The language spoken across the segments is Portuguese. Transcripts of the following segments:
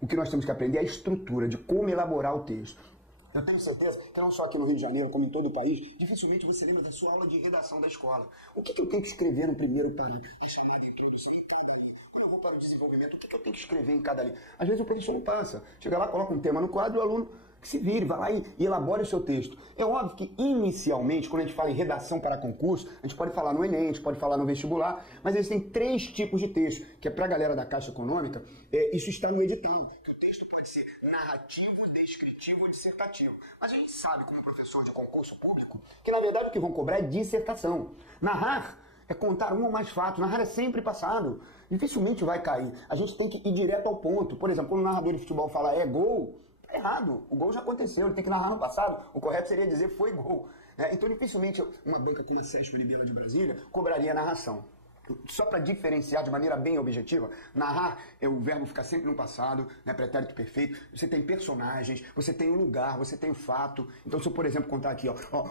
o que nós temos que aprender é a estrutura de como elaborar o texto. Eu tenho certeza que não só aqui no Rio de Janeiro, como em todo o país, dificilmente você lembra da sua aula de redação da escola. O que eu tenho que escrever no primeiro parágrafo? Quando eu vou para o desenvolvimento, o que eu tenho que escrever em cada linha? Às vezes o professor não passa. Chega lá, coloca um tema no quadro e o aluno que se vire, vai lá e elabore o seu texto. É óbvio que, inicialmente, quando a gente fala em redação para concurso, a gente pode falar no Enem, a gente pode falar no vestibular, mas existem 3 tipos de texto, que é para a galera da Caixa Econômica, isso está no edital, que o texto pode ser narrativo, descritivo ou dissertativo. Mas a gente sabe, como professor de concurso público, que na verdade o que vão cobrar é dissertação. Narrar é contar um ou mais fatos, narrar é sempre passado, dificilmente vai cair. A gente tem que ir direto ao ponto. Por exemplo, quando o narrador de futebol fala é gol, tá errado, o gol já aconteceu, ele tem que narrar no passado, o correto seria dizer foi gol. Então dificilmente uma banca como a Sesc Oliveira de Brasília cobraria narração. Só para diferenciar de maneira bem objetiva, narrar é o verbo ficar sempre no passado, né, pretérito perfeito, você tem personagens, você tem o lugar, você tem o fato. Então se eu, por exemplo, contar aqui,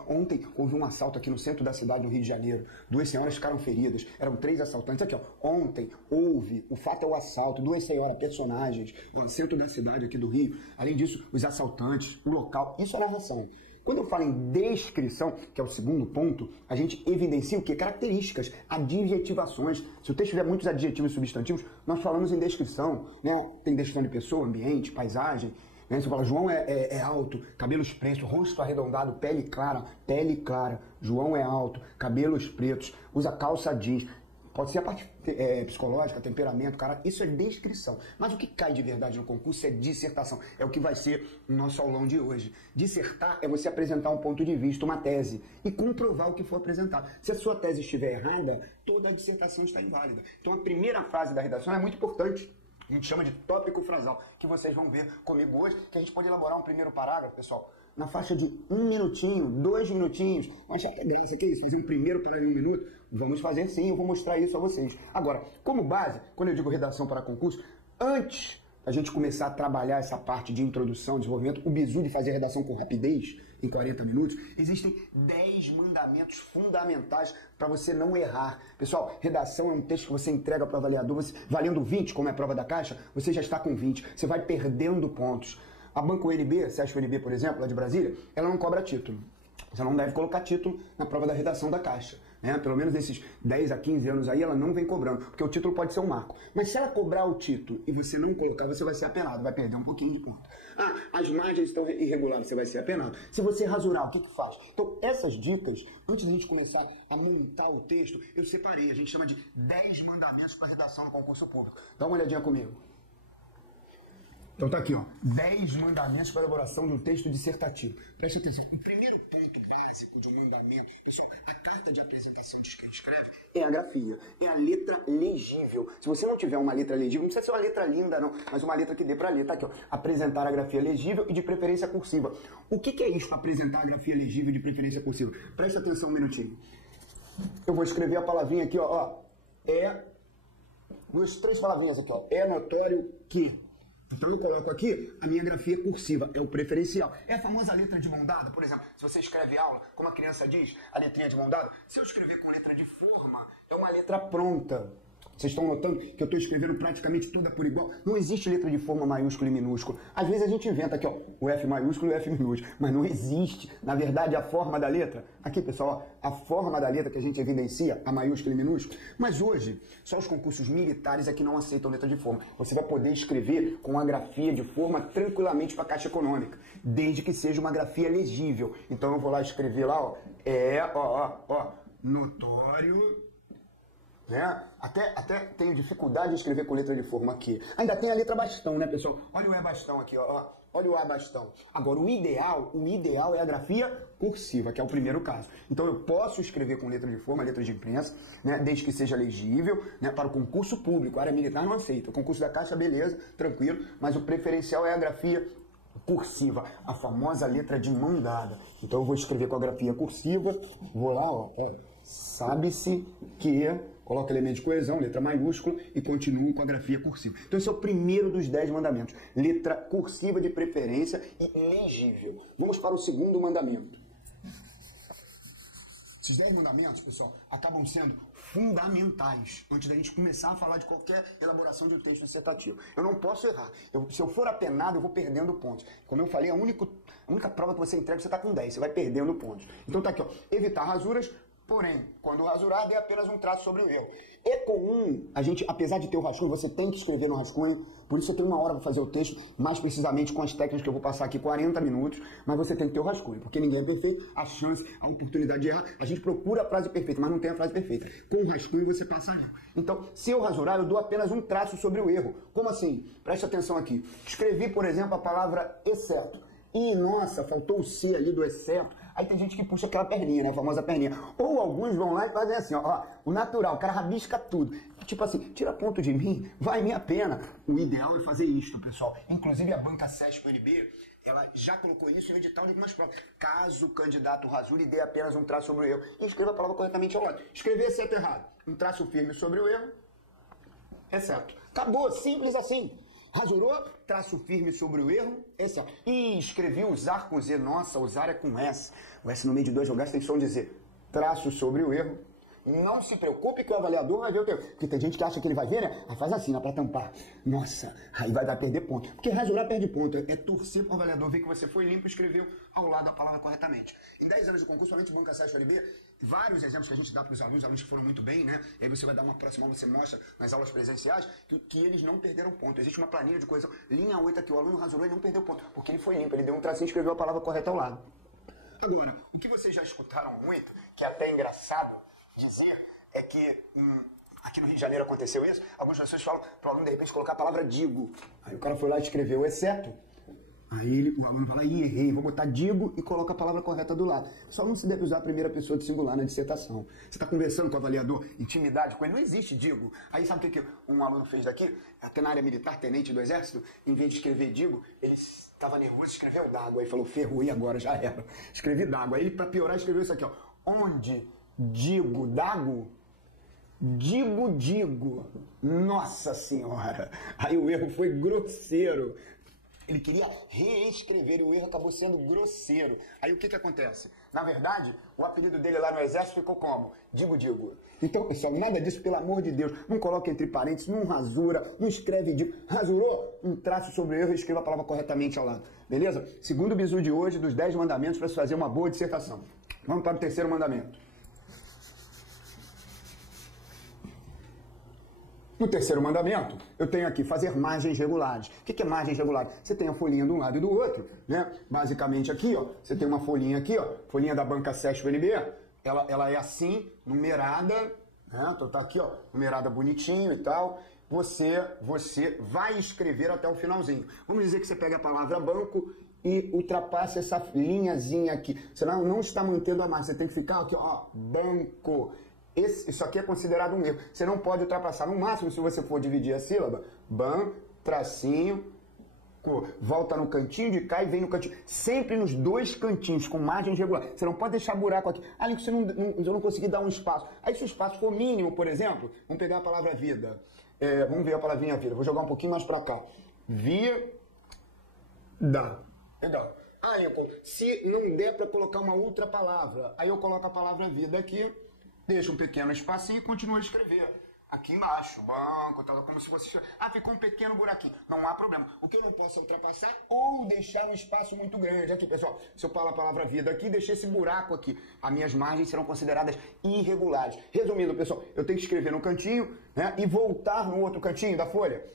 ontem houve um assalto aqui no centro da cidade do Rio de Janeiro, 2 senhoras ficaram feridas, eram 3 assaltantes, aqui ontem houve, o fato é o assalto, 2 senhoras, personagens, no centro da cidade aqui do Rio, além disso, os assaltantes, o local, isso é narração. Quando eu falo em descrição, que é o segundo ponto, a gente evidencia o quê? Características, adjetivações. Se o texto tiver muitos adjetivos e substantivos, nós falamos em descrição, né? Tem descrição de pessoa, ambiente, paisagem. Né? Você fala, João é alto, cabelos pretos, rosto arredondado, pele clara. João é alto, cabelos pretos, usa calça jeans. Pode ser a parte psicológica, temperamento, cara, isso é descrição. Mas o que cai de verdade no concurso é dissertação. É o que vai ser o nosso aulão de hoje. Dissertar é você apresentar um ponto de vista, uma tese, e comprovar o que for apresentado. Se a sua tese estiver errada, toda a dissertação está inválida. Então a primeira fase da redação é muito importante. A gente chama de tópico frasal, que vocês vão ver comigo hoje, que a gente pode elaborar um primeiro parágrafo, pessoal, na faixa de 1 minutinho, 2 minutinhos. Vamos achar que é graça, que é isso? Fazer um primeiro parágrafo em 1 minuto? Vamos fazer sim, eu vou mostrar isso a vocês. Agora, como base, quando eu digo redação para concurso, antes da gente começar a trabalhar essa parte de introdução, desenvolvimento, o bizu de fazer redação com rapidez, em 40 minutos, existem 10 mandamentos fundamentais para você não errar. Pessoal, redação é um texto que você entrega para o avaliador, valendo 20, como é a prova da Caixa, você já está com 20. Você vai perdendo pontos. A Banco UNB, Sesc UNB, por exemplo, lá de Brasília, ela não cobra título. Você não deve colocar título na prova da redação da Caixa. Né? Pelo menos nesses 10 a 15 anos aí, ela não vem cobrando, porque o título pode ser um marco. Mas se ela cobrar o título e você não colocar, você vai ser apenado, vai perder um pouquinho de ponto. As margens estão irregulares, você vai ser apenado. Se você rasurar, o que faz? Então, essas dicas, antes de a gente começar a montar o texto, eu separei, a gente chama de 10 mandamentos para redação no concurso público. Dá uma olhadinha comigo. Então tá aqui, 10 mandamentos para a elaboração de um texto dissertativo. Preste atenção, o primeiro ponto básico de um mandamento, pessoal, a carta de apresentação de quem escreve, é a grafia, é a letra legível. Se você não tiver uma letra legível, não precisa ser uma letra linda não, mas uma letra que dê para ler, tá aqui, apresentar a grafia legível e de preferência cursiva. O que é isso, apresentar a grafia legível e de preferência cursiva? Preste atenção um minutinho. Eu vou escrever a palavrinha aqui, duas, 3 palavrinhas aqui, é notório que. Então eu coloco aqui a minha grafia cursiva, é o preferencial. É a famosa letra de mão dada, por exemplo, se você escreve aula, como a criança diz, a letrinha de mão dada, se eu escrever com letra de forma, é uma letra pronta. Vocês estão notando que eu estou escrevendo praticamente toda por igual? Não existe letra de forma maiúscula e minúscula. Às vezes a gente inventa aqui, o F maiúsculo e o F minúsculo, mas não existe. Na verdade, a forma da letra, aqui pessoal, a forma da letra que a gente evidencia, a maiúscula e minúscula. Mas hoje, só os concursos militares é que não aceitam letra de forma. Você vai poder escrever com a grafia de forma tranquilamente para a Caixa Econômica, desde que seja uma grafia legível. Então eu vou lá escrever lá, notório. Né? Até tenho dificuldade de escrever com letra de forma aqui. Ainda tem a letra bastão, né, pessoal? Olha o E bastão aqui, olha o A bastão. Agora, o ideal é a grafia cursiva, que é o primeiro caso. Então, eu posso escrever com letra de forma, letra de imprensa, né, desde que seja legível, né, para o concurso público. A área militar não aceita. O concurso da Caixa, beleza, tranquilo, mas o preferencial é a grafia cursiva, a famosa letra de mão dada. Então, eu vou escrever com a grafia cursiva, vou lá, sabe-se que... Coloca elemento de coesão, letra maiúscula e continuo com a grafia cursiva. Então esse é o primeiro dos 10 mandamentos. Letra cursiva de preferência e legível. Vamos para o segundo mandamento. Esses 10 mandamentos, pessoal, acabam sendo fundamentais antes da gente começar a falar de qualquer elaboração de um texto dissertativo. Eu não posso errar. Se eu for apenado, eu vou perdendo pontos. Como eu falei, a única prova que você entrega, você está com 10, você vai perdendo pontos. Então tá aqui, ó, evitar rasuras, porém, quando rasurar, dê apenas um traço sobre o erro. É comum, a gente, apesar de ter o rascunho, você tem que escrever no rascunho, por isso eu tenho uma hora para fazer o texto, mais precisamente com as técnicas que eu vou passar aqui, 40 minutos, mas você tem que ter o rascunho, porque ninguém é perfeito, a chance, a oportunidade de errar, a gente procura a frase perfeita, mas não tem a frase perfeita. Com o rascunho você passa ali. Então, se eu rasurar, eu dou apenas um traço sobre o erro. Como assim? Preste atenção aqui. Escrevi, por exemplo, a palavra exceto. E, nossa, faltou o C ali do exceto. Aí tem gente que puxa aquela perninha, né? A famosa perninha. Ou alguns vão lá e fazem assim, ó, o natural, o cara rabisca tudo. Tipo assim, tira ponto de mim, vai minha pena. O ideal é fazer isto, pessoal. Inclusive a banca SESC-UNB, ela já colocou isso no edital de algumas provas. Caso o candidato rasure, dê apenas um traço sobre o erro. E escreva a palavra corretamente ao lado. Escrever exceto errado. Um traço firme sobre o erro, exceto. Acabou, simples assim. Rasurou, traço firme sobre o erro, esse. E escrevi usar com Z. Nossa, usar é com S. O S no meio de dois lugares tem som de Z. Traço sobre o erro. Não se preocupe que o avaliador vai ver o teu. Porque tem gente que acha que ele vai ver, né? Aí faz assim, né? Pra tampar. Nossa, aí vai dar perder ponto. Porque rasurar perde ponto. É torcer pro avaliador ver que você foi limpo e escreveu ao lado a palavra corretamente. Em 10 anos de concurso, somente Banca SESC-UNB, vários exemplos que a gente dá para os alunos que foram muito bem, né? E aí você vai dar uma próxima aula, você mostra nas aulas presenciais que eles não perderam ponto. Existe uma planilha de correção. Linha 8 aqui, o aluno rasurou e não perdeu ponto. Porque ele foi limpo, ele deu um tracinho e escreveu a palavra correta ao lado. Agora, o que vocês já escutaram muito, que é até engraçado dizer, é que aqui no Rio de Janeiro aconteceu isso. Algumas pessoas falam para o aluno de repente colocar a palavra digo. Aí o cara foi lá e escreveu exceto. Aí o aluno fala, ih, errei, vou botar digo e coloca a palavra correta do lado. Só não se deve usar a primeira pessoa de singular na dissertação. Você está conversando com o avaliador, intimidade com ele, não existe digo. Aí sabe o que um aluno fez daqui? Até na área militar, tenente do exército, em vez de escrever digo, ele estava nervoso, escreveu d'água. Aí falou, ferrou, e agora? Já era. Escrevi d'água. Aí ele, para piorar, escreveu isso aqui, ó. Onde digo dago, digo. Nossa Senhora. Aí o erro foi grosseiro. Ele queria reescrever e o erro acabou sendo grosseiro. Aí o que acontece? Na verdade, o apelido dele lá no exército ficou como? Digo. Então, pessoal, nada disso, pelo amor de Deus. Não coloque entre parênteses, não rasura, não escreve digo. Rasurou? Um traço sobre o erro e escreva a palavra corretamente ao lado. Beleza? Segundo bizu de hoje, dos 10 mandamentos para se fazer uma boa dissertação. Vamos para o terceiro mandamento. No terceiro mandamento, eu tenho aqui fazer margens regulares. O que é margens regulares? Você tem a folhinha de um lado e do outro, né? Basicamente aqui, ó, você tem uma folhinha aqui, ó, folhinha da banca SESC-UNB, ela é assim, numerada, né? Então tá aqui, ó, numerada bonitinho e tal. Você vai escrever até o finalzinho. Vamos dizer que você pega a palavra banco e ultrapassa essa linhazinha aqui. Você não está mantendo a margem, você tem que ficar aqui, ó, banco. Isso aqui é considerado um erro. Você não pode ultrapassar. No máximo, se você for dividir a sílaba, ban, tracinho, volta no cantinho de cá e vem no cantinho. Sempre nos dois cantinhos, com margens regulares. Você não pode deixar buraco aqui. Ali que eu não consegui dar um espaço. Aí se o espaço for mínimo, por exemplo, vamos pegar a palavra vida. Vamos ver a palavrinha vida. Vou jogar um pouquinho mais para cá. Vida. Legal. Ah, Lincoln, se não der para colocar uma outra palavra, aí eu coloco a palavra vida aqui, deixa um pequeno espacinho e continua a escrever. Aqui embaixo, banco, tal, como se fosse... Ah, ficou um pequeno buraquinho. Não há problema. O que eu não posso é ultrapassar ou deixar um espaço muito grande. Aqui, pessoal, se eu falar a palavra vida aqui, deixei esse buraco aqui. As minhas margens serão consideradas irregulares. Resumindo, pessoal, eu tenho que escrever no cantinho, né, e voltar no outro cantinho da folha.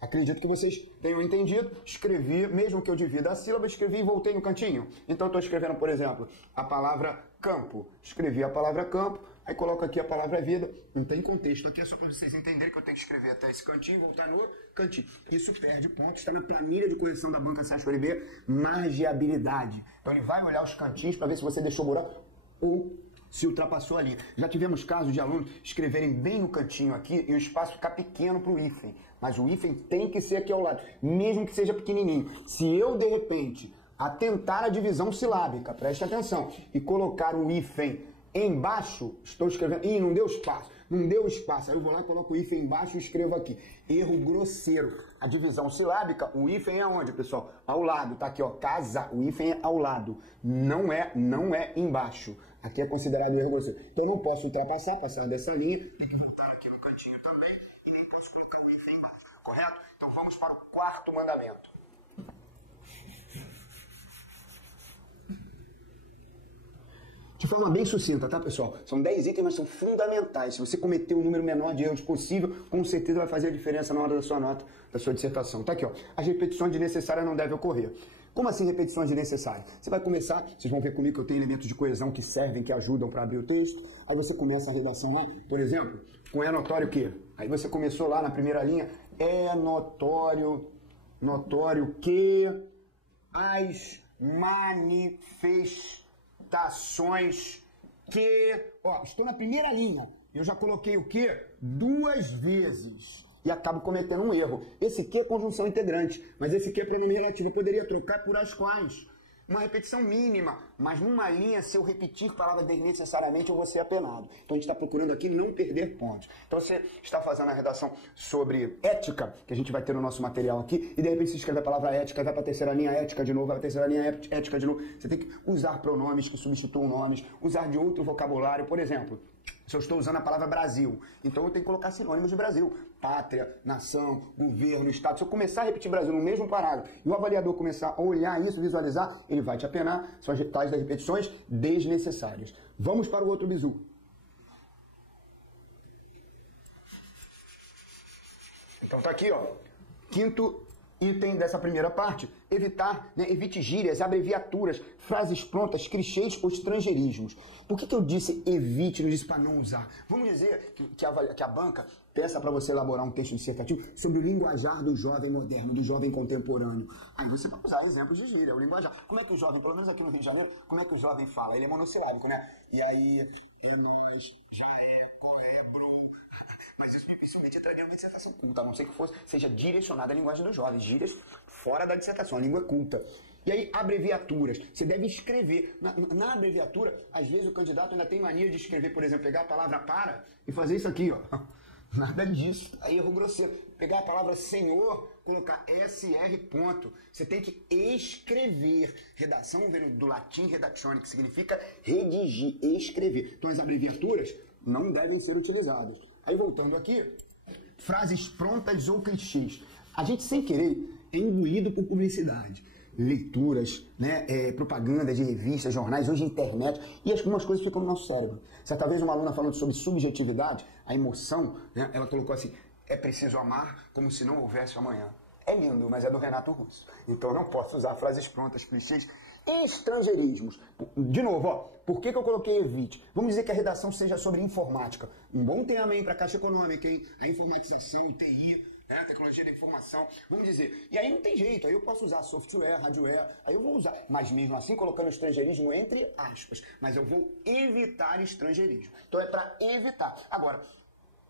Acredito que vocês tenham entendido. Escrevi, mesmo que eu divida a sílaba, escrevi e voltei no cantinho. Então, estou escrevendo, por exemplo, a palavra campo. Escrevi a palavra campo, aí coloco aqui a palavra vida. Não tem contexto aqui, é só para vocês entenderem que eu tenho que escrever até esse cantinho e voltar no cantinho. Isso perde pontos, está na planilha de correção da banca SESC-UNB, margeabilidade. Então, ele vai olhar os cantinhos para ver se você deixou buraco ou se ultrapassou ali. Já tivemos casos de alunos escreverem bem no cantinho aqui e o espaço ficar pequeno para o hífen. Mas o hífen tem que ser aqui ao lado, mesmo que seja pequenininho. Se eu, de repente, atentar a divisão silábica, preste atenção, e colocar o hífen embaixo, estou escrevendo, ih, não deu espaço, não deu espaço, aí eu vou lá, coloco o hífen embaixo e escrevo aqui, erro grosseiro, a divisão silábica, o hífen é onde, pessoal? Ao lado, tá aqui, ó, casa, o hífen é ao lado, não é embaixo, aqui é considerado erro grosseiro, então eu não posso passar dessa linha, tem que voltar aqui no cantinho também, e nem posso colocar o hífen embaixo, correto? Então vamos para o quarto mandamento. De forma bem sucinta, tá, pessoal? São 10 itens, mas são fundamentais. Se você cometer o número menor de erros possível, com certeza vai fazer a diferença na hora da sua nota, da sua dissertação. Tá aqui, ó. As repetições desnecessárias não devem ocorrer. Como assim repetições desnecessárias? Você vai começar, vocês vão ver comigo que eu tenho elementos de coesão que servem, que ajudam para abrir o texto. Aí você começa a redação lá, por exemplo, com é notório que. Aí você começou lá na primeira linha, é notório que as manifestações que... Ó, estou na primeira linha. Eu já coloquei o que? 2 vezes. E acabo cometendo um erro. Esse que é conjunção integrante. Mas esse que é pronome relativo. Eu poderia trocar por as quais. Uma repetição mínima. Mas numa linha, se eu repetir palavras desnecessariamente, eu vou ser apenado. Então a gente está procurando aqui não perder pontos. Então você está fazendo a redação sobre ética, que a gente vai ter no nosso material aqui, e de repente você escreve a palavra ética, vai para a terceira linha ética de novo, vai para a terceira linha ética de novo. Você tem que usar pronomes que substituam nomes, usar de outro vocabulário. Por exemplo, se eu estou usando a palavra Brasil, então eu tenho que colocar sinônimos de Brasil. Pátria, nação, governo, estado. Se eu começar a repetir Brasil no mesmo parágrafo e o avaliador começar a olhar isso, visualizar, ele vai te apenar. São as tais das repetições desnecessárias. Vamos para o outro bizu. Então tá aqui, ó. Quinto item dessa primeira parte, evitar, né, evite gírias, abreviaturas, frases prontas, clichês ou estrangeirismos. Por que eu disse evite, não disse para não usar? Vamos dizer que a banca peça para você elaborar um texto dissertativo sobre o linguajar do jovem moderno, do jovem contemporâneo. Aí você vai usar exemplos de gíria, o linguajar. Como é que o jovem, pelo menos aqui no Rio de Janeiro, como é que o jovem fala? Ele é monossilábico, né? E aí, nós, já é, mas isso dificilmente entraria numa dissertação culta, a não ser que seja direcionada à linguagem dos jovens, gírias fora da dissertação, a língua é culta. E aí, abreviaturas. Você deve escrever. Na abreviatura, às vezes o candidato ainda tem mania de escrever, por exemplo, pegar a palavra para e fazer isso aqui, ó. Nada disso. Aí erro grosseiro. Pegar a palavra senhor, colocar SR ponto. Você tem que escrever. Redação vem do latim redactione, que significa redigir, escrever. Então as abreviaturas não devem ser utilizadas. Aí voltando aqui, frases prontas ou clichês. A gente sem querer é imbuído por publicidade. Leituras, né, propagandas de revistas, jornais, hoje internet, e algumas coisas ficam no nosso cérebro. Certa vez uma aluna falando sobre subjetividade, a emoção, né, ela colocou assim, é preciso amar como se não houvesse amanhã. É lindo, mas é do Renato Russo. Então eu não posso usar frases prontas, clichês e estrangeirismos. De novo, ó, por que eu coloquei evite? Vamos dizer que a redação seja sobre informática. Um bom tema aí para a Caixa Econômica, hein? A informatização, o TI, a tecnologia da informação, vamos dizer. E aí não tem jeito, aí eu posso usar software, hardware, aí eu vou usar. Mas mesmo assim, colocando estrangeirismo entre aspas. Mas eu vou evitar estrangeirismo. Então é para evitar. Agora,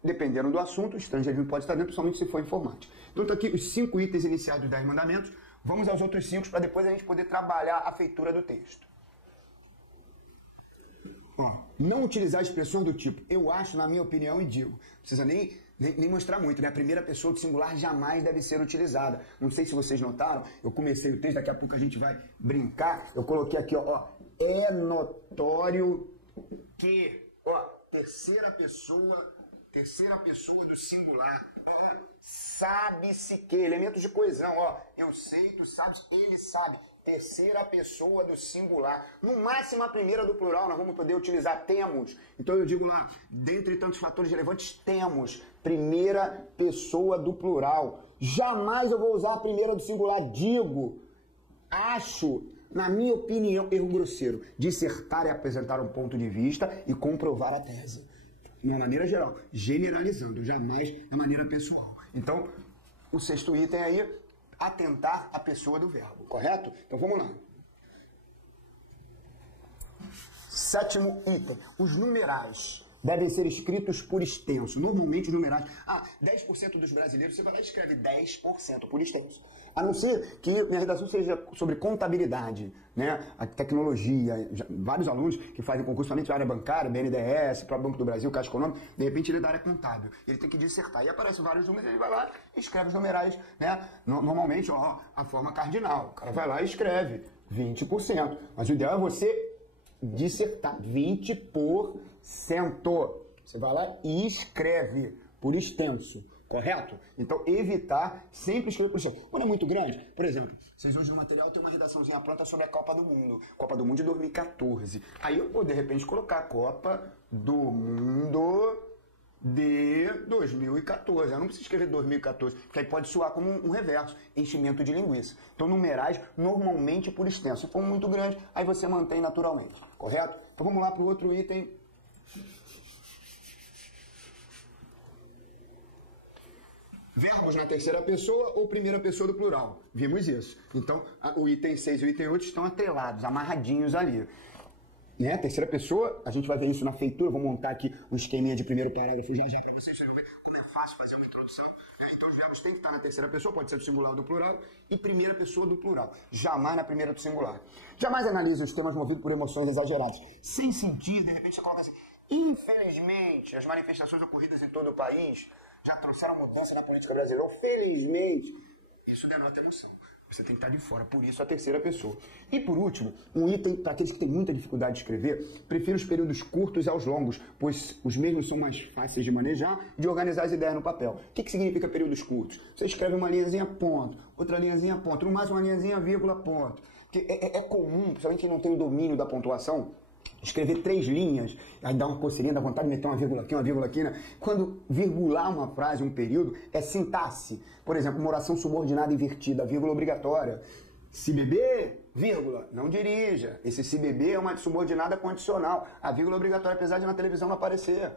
dependendo do assunto, o estrangeirismo pode estar dentro, principalmente se for informática. Então tá aqui os 5 itens iniciais dos 10 mandamentos. Vamos aos outros 5 para depois a gente poder trabalhar a feitura do texto. Não utilizar expressões do tipo eu acho, na minha opinião, e digo. Não precisa nem mostrar muito, né? A primeira pessoa do singular jamais deve ser utilizada. Não sei se vocês notaram, eu comecei o texto, daqui a pouco a gente vai brincar. Eu coloquei aqui, ó, é notório que, ó, terceira pessoa do singular, ó, sabe-se que, elementos de coesão, ó, eu sei, tu sabes, ele sabe. Terceira pessoa do singular. No máximo a primeira do plural, nós vamos poder utilizar temos. Então eu digo lá, dentre tantos fatores relevantes, temos. Primeira pessoa do plural. Jamais eu vou usar a primeira do singular. Digo, acho, na minha opinião, erro grosseiro. Dissertar é apresentar um ponto de vista e comprovar a tese. De uma maneira geral, generalizando, jamais da maneira pessoal. Então, o 6º item aí, atentar à pessoa do verbo, correto? Então vamos lá. 7º item, os numerais. devem ser escritos por extenso, normalmente numerais. 10% dos brasileiros, você vai lá e escreve 10% por extenso. A não ser que minha redação seja sobre contabilidade, né? A tecnologia, vários alunos que fazem concurso somente na área bancária, BNDES, próprio Banco do Brasil, Caixa Econômica, de repente ele é da área contábil. Ele tem que dissertar. E aparecem vários números, ele vai lá e escreve os numerais, né? Normalmente, a forma cardinal. O cara vai lá e escreve 20%. Mas o ideal é você dissertar 20%. Você vai lá e escreve por extenso, correto? Então, evitar sempre escrever por extenso. Quando é muito grande, por exemplo, vocês hoje no material tem uma redaçãozinha pronta sobre a Copa do Mundo. Copa do Mundo de 2014. Aí eu vou, de repente, colocar a Copa do Mundo de 2014. Eu não preciso escrever 2014, porque aí pode soar como um reverso, enchimento de linguiça. Então, numerais normalmente por extenso. Se for muito grande, aí você mantém naturalmente, correto? Então, vamos lá para o outro item. Verbos na terceira pessoa ou primeira pessoa do plural. Vimos isso. Então, o item 6 e o item 8 estão atrelados, amarradinhos ali. Né? Terceira pessoa, a gente vai ver isso na feitura. Vou montar aqui um esqueminha de primeiro parágrafo já para vocês verem como é fácil fazer uma introdução. Então, os verbos têm que estar na terceira pessoa, pode ser do singular ou do plural, e primeira pessoa do plural. Jamais na primeira do singular. Jamais analise os temas movidos por emoções exageradas. Sem sentir, de repente você coloca assim: infelizmente, as manifestações ocorridas em todo o país já trouxeram mudança na política brasileira. Felizmente, isso denota emoção. Você tem que estar de fora, por isso a terceira pessoa. E por último, um item para aqueles que têm muita dificuldade de escrever: prefiro os períodos curtos aos longos, pois os mesmos são mais fáceis de manejar e de organizar as ideias no papel. O que significa períodos curtos? Você escreve uma linhazinha ponto, outra linhazinha ponto, no mais uma linhazinha vírgula ponto. Porque é comum, principalmente quem não tem o domínio da pontuação, escrever 3 linhas, aí dá uma coceirinha, dá vontade de meter uma vírgula aqui, né? Quando virgular uma frase, um período, é sintaxe. Por exemplo, uma oração subordinada invertida, vírgula obrigatória. Se beber, vírgula, não dirija. Esse se beber é uma subordinada condicional. A vírgula obrigatória, apesar de na televisão não aparecer.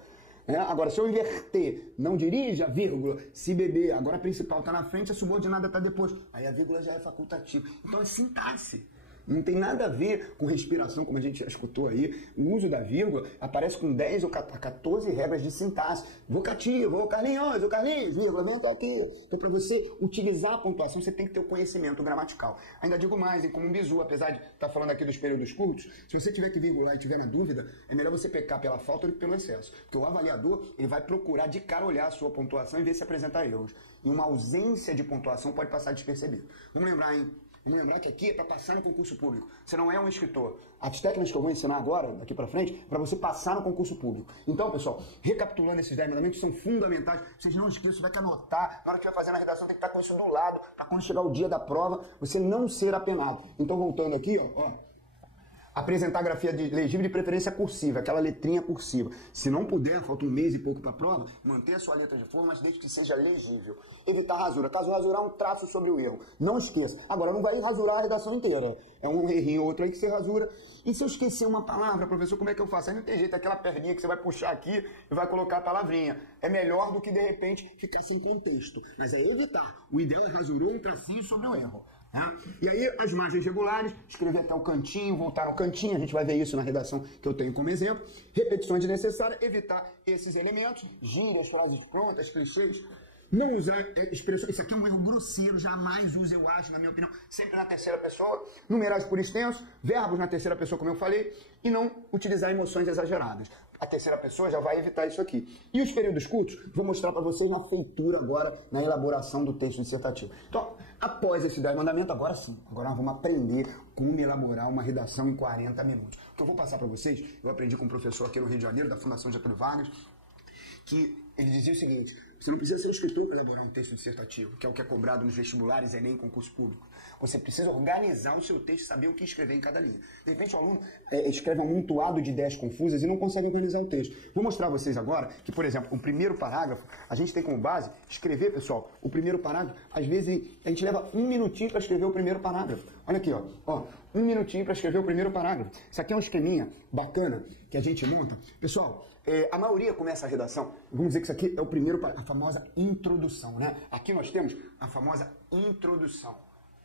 Agora, se eu inverter, não dirija, vírgula, se beber, agora a principal está na frente, a subordinada está depois. Aí a vírgula já é facultativa. Então é sintaxe. Não tem nada a ver com respiração, como a gente já escutou aí. O uso da vírgula aparece com 10 ou 14 regras de sintaxe. Vocativo, ô Carlinhos, vírgula, vem até aqui. Então, para você utilizar a pontuação, você tem que ter o conhecimento gramatical. Ainda digo mais, como um bizu, apesar de estar falando aqui dos períodos curtos, se você tiver que virgular e tiver na dúvida, é melhor você pecar pela falta do que pelo excesso. Porque o avaliador, ele vai procurar de cara olhar a sua pontuação e ver se apresenta erros. E uma ausência de pontuação pode passar despercebido. Vamos lembrar, hein? Vamos lembrar que aqui é para passar no concurso público. Você não é um escritor. As técnicas que eu vou ensinar agora, daqui para frente, é para você passar no concurso público. Então, pessoal, recapitulando esses 10 mandamentos, são fundamentais. Vocês não esqueçam, você vai que anotar. Na hora que vai fazer na redação, tem que estar com isso do lado, para quando chegar o dia da prova, você não ser apenado. Então, voltando aqui, ó. Apresentar grafia legível de preferência cursiva, aquela letrinha cursiva. Se não puder, falta um mês e pouco para a prova, manter a sua letra de forma, mas desde que seja legível. Evitar rasura. Caso rasurar, um traço sobre o erro. Não esqueça. Agora, não vai rasurar a redação inteira. É um errinho ou outro aí que você rasura. E se eu esquecer uma palavra, professor, como é que eu faço? Aí não tem jeito, aquela perninha que você vai puxar aqui e vai colocar a palavrinha. É melhor do que, de repente, ficar sem contexto. Mas é evitar. O ideal é rasurou um tracinho sobre o erro. E aí, as margens regulares, escrever até o cantinho, voltar no cantinho, a gente vai ver isso na redação que eu tenho como exemplo. Repetições desnecessárias, evitar esses elementos, gírias, frases prontas, clichês. Não usar expressões, isso aqui é um erro grosseiro, jamais use eu acho, na minha opinião, sempre na terceira pessoa, numerais por extenso, verbos na terceira pessoa, como eu falei, e não utilizar emoções exageradas. A terceira pessoa já vai evitar isso aqui. E os períodos curtos, vou mostrar para vocês na feitura agora, na elaboração do texto dissertativo. Então, após esse 10 mandamentos, agora sim, agora nós vamos aprender como elaborar uma redação em 40 minutos. O que eu vou passar para vocês, eu aprendi com um professor aqui no Rio de Janeiro, da Fundação Getúlio Vargas, que ele dizia o seguinte: você não precisa ser escritor para elaborar um texto dissertativo, que é o que é cobrado nos vestibulares, Enem, concurso público. Você precisa organizar o seu texto e saber o que escrever em cada linha. De repente o aluno escreve um amontoado de ideias confusas e não consegue organizar o texto. Vou mostrar a vocês agora que, por exemplo, o primeiro parágrafo, a gente tem como base escrever, pessoal, o primeiro parágrafo. Às vezes a gente leva 1 minutinho para escrever o primeiro parágrafo. Olha aqui, ó, 1 minutinho para escrever o primeiro parágrafo. Isso aqui é um esqueminha bacana que a gente monta. Pessoal, a maioria começa a redação, vamos dizer que isso aqui é o primeiro, a famosa introdução, né? Aqui nós temos a famosa introdução.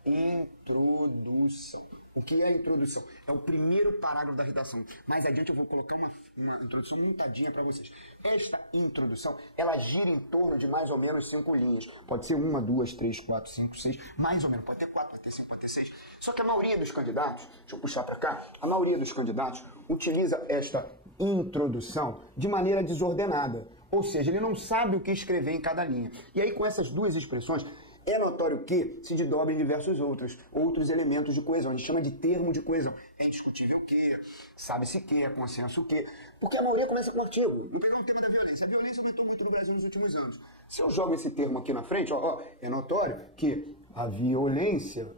Introdução. O que é a introdução? É o primeiro parágrafo da redação. Mais adiante eu vou colocar uma introdução montadinha para vocês. Esta introdução, ela gira em torno de mais ou menos 5 linhas. Pode ser 1, 2, 3, 4, 5, 6, mais ou menos. Pode ter 4, pode ter 5, pode ter 6. Só que a maioria dos candidatos, deixa eu puxar para cá, a maioria dos candidatos utiliza esta introdução de maneira desordenada. Ou seja, ele não sabe o que escrever em cada linha. E aí, com essas duas expressões, é notório que se desdobra em diversos outros elementos de coesão. A gente chama de termo de coesão. É indiscutível o que, sabe-se que, é consenso o que. Porque a maioria começa com um artigo. Vou pegar o tema da violência. A violência aumentou muito no Brasil nos últimos anos. Se eu jogo esse termo aqui na frente, é notório que a violência,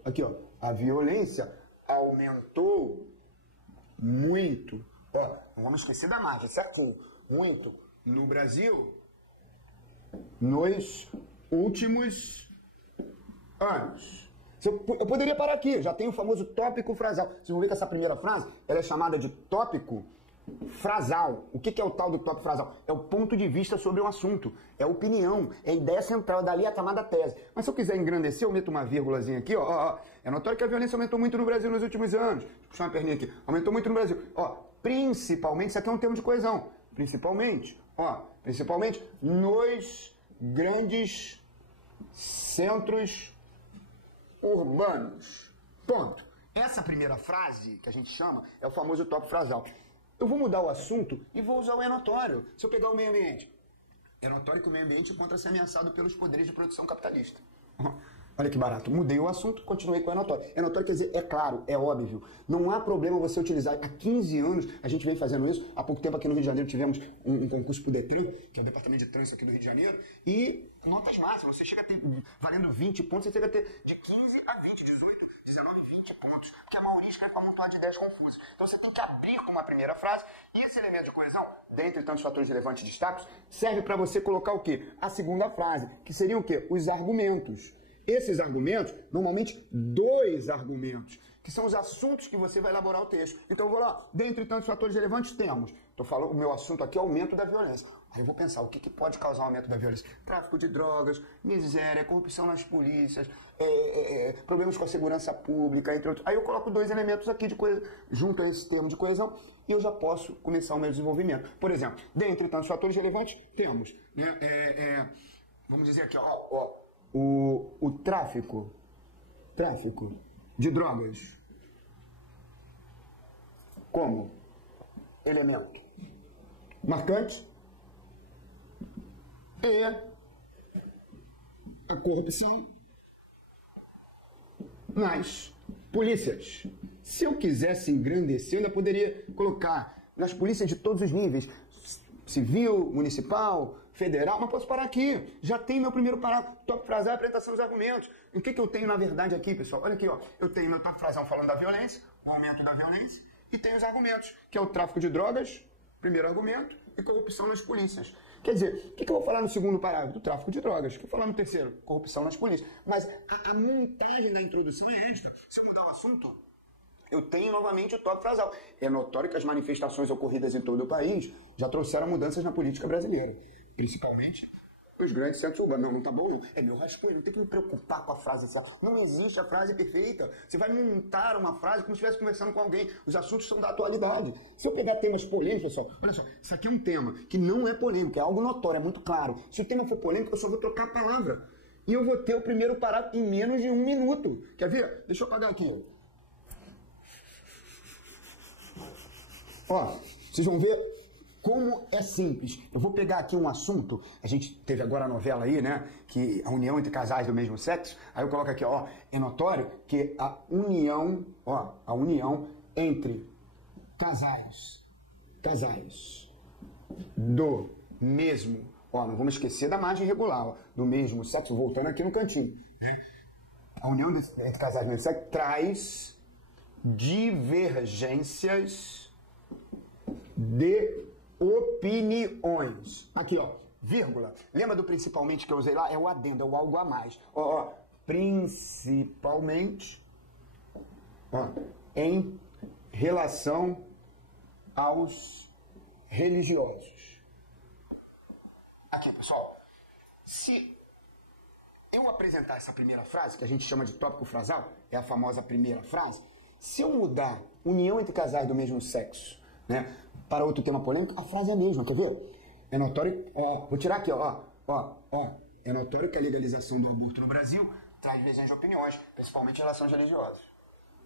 a violência aumentou muito. Não vamos esquecer da margem, certo? Muito no Brasil nos últimos anos. Eu poderia parar aqui, já tem o famoso tópico frasal. Vocês vão ver que essa primeira frase ela é chamada de tópico frasal. O que é o tal do tópico frasal? É o ponto de vista sobre um assunto, é a opinião, é a ideia central, dali a chamada tese. Mas se eu quiser engrandecer, eu meto uma vírgulazinha aqui, É notório que a violência aumentou muito no Brasil nos últimos anos. Deixa eu puxar uma perninha aqui. Aumentou muito no Brasil. Principalmente, isso aqui é um termo de coesão. Principalmente nos grandes centros urbanos. Ponto. Essa primeira frase que a gente chama é o famoso tópico frasal. Eu vou mudar o assunto e vou usar o é notório. Se eu pegar o meio ambiente, é notório que o meio ambiente encontra-se ameaçado pelos poderes de produção capitalista. Olha que barato. Mudei o assunto, continuei com o é notório. É notório quer dizer, é claro, é óbvio. Não há problema você utilizar. Há 15 anos a gente vem fazendo isso. Há pouco tempo aqui no Rio de Janeiro tivemos um concurso para o DETRAN, que é o Departamento de Trânsito aqui do Rio de Janeiro, e notas máximas. Você chega a ter, valendo 20 pontos, você chega a ter de 15 a 20, 18, 19, 20 pontos, porque a maioria escreve com um amontoado de ideias confusas. Então você tem que abrir com uma primeira frase, e esse elemento de coesão, dentre tantos fatores relevantes e destaques, serve para você colocar o quê? A segunda frase, que seriam o quê? Os argumentos. Esses argumentos, normalmente 2 argumentos, que são os assuntos que você vai elaborar o texto. Então eu vou lá, dentre tantos fatores relevantes temos, estou falando, o meu assunto aqui é o aumento da violência. Aí eu vou pensar, o que pode causar o aumento da violência? Tráfico de drogas, miséria, corrupção nas polícias, problemas com a segurança pública, entre outros. Aí eu coloco 2 elementos aqui de junto a esse termo de coesão e eu já posso começar o meu desenvolvimento. Por exemplo, dentre tantos fatores relevantes temos, vamos dizer aqui, o tráfico de drogas como elemento marcante e a corrupção nas polícias. Se eu quisesse engrandecer, eu ainda poderia colocar nas polícias de todos os níveis, civil, municipal, federal, mas posso parar aqui. Já tem meu primeiro parágrafo, tópico frasal, apresentação dos argumentos. O que eu tenho na verdade aqui, pessoal? Olha aqui, eu tenho meu tópico frasal falando da violência, o aumento da violência, e tenho os argumentos, que é o tráfico de drogas, primeiro argumento, e corrupção nas polícias. Quer dizer, o que eu vou falar no segundo parágrafo? Do tráfico de drogas. O que eu vou falar no terceiro? Corrupção nas polícias. Mas a montagem da introdução é esta. Se eu mudar o assunto, eu tenho novamente o tópico frasal. É notório que as manifestações ocorridas em todo o país já trouxeram mudanças na política brasileira. Principalmente os grandes centros urbanos. Não tá bom não. É meu rascunho, não tem que me preocupar com a frase certa. Não existe a frase perfeita. Você vai montar uma frase como se estivesse conversando com alguém. Os assuntos são da atualidade. Se eu pegar temas polêmicos, pessoal, olha só, isso aqui é um tema que não é polêmico, é algo notório, é muito claro. Se o tema for polêmico, eu só vou trocar a palavra. E eu vou ter o primeiro parágrafo em menos de 1 minuto. Quer ver? Deixa eu apagar aqui. Vocês vão ver como é simples. Eu vou pegar aqui um assunto, a gente teve agora a novela aí, né, que a união entre casais do mesmo sexo, aí eu coloco aqui, é notório que a união entre casais do mesmo, não vamos esquecer da margem regular, do mesmo sexo, voltando aqui no cantinho, né? A união entre casais do mesmo sexo traz divergências de opiniões. Aqui, vírgula. Lembra do principalmente que eu usei lá? É o adendo, é o algo a mais. Principalmente em relação aos religiosos. Aqui, pessoal. Se eu apresentar essa primeira frase, que a gente chama de tópico frasal, é a famosa primeira frase, Se eu mudar união entre casais do mesmo sexo, né, para outro tema polêmico, a frase é a mesma, quer ver? É notório, ó, vou tirar aqui, ó, é notório que a legalização do aborto no Brasil traz divergência de opiniões, principalmente em relações religiosas.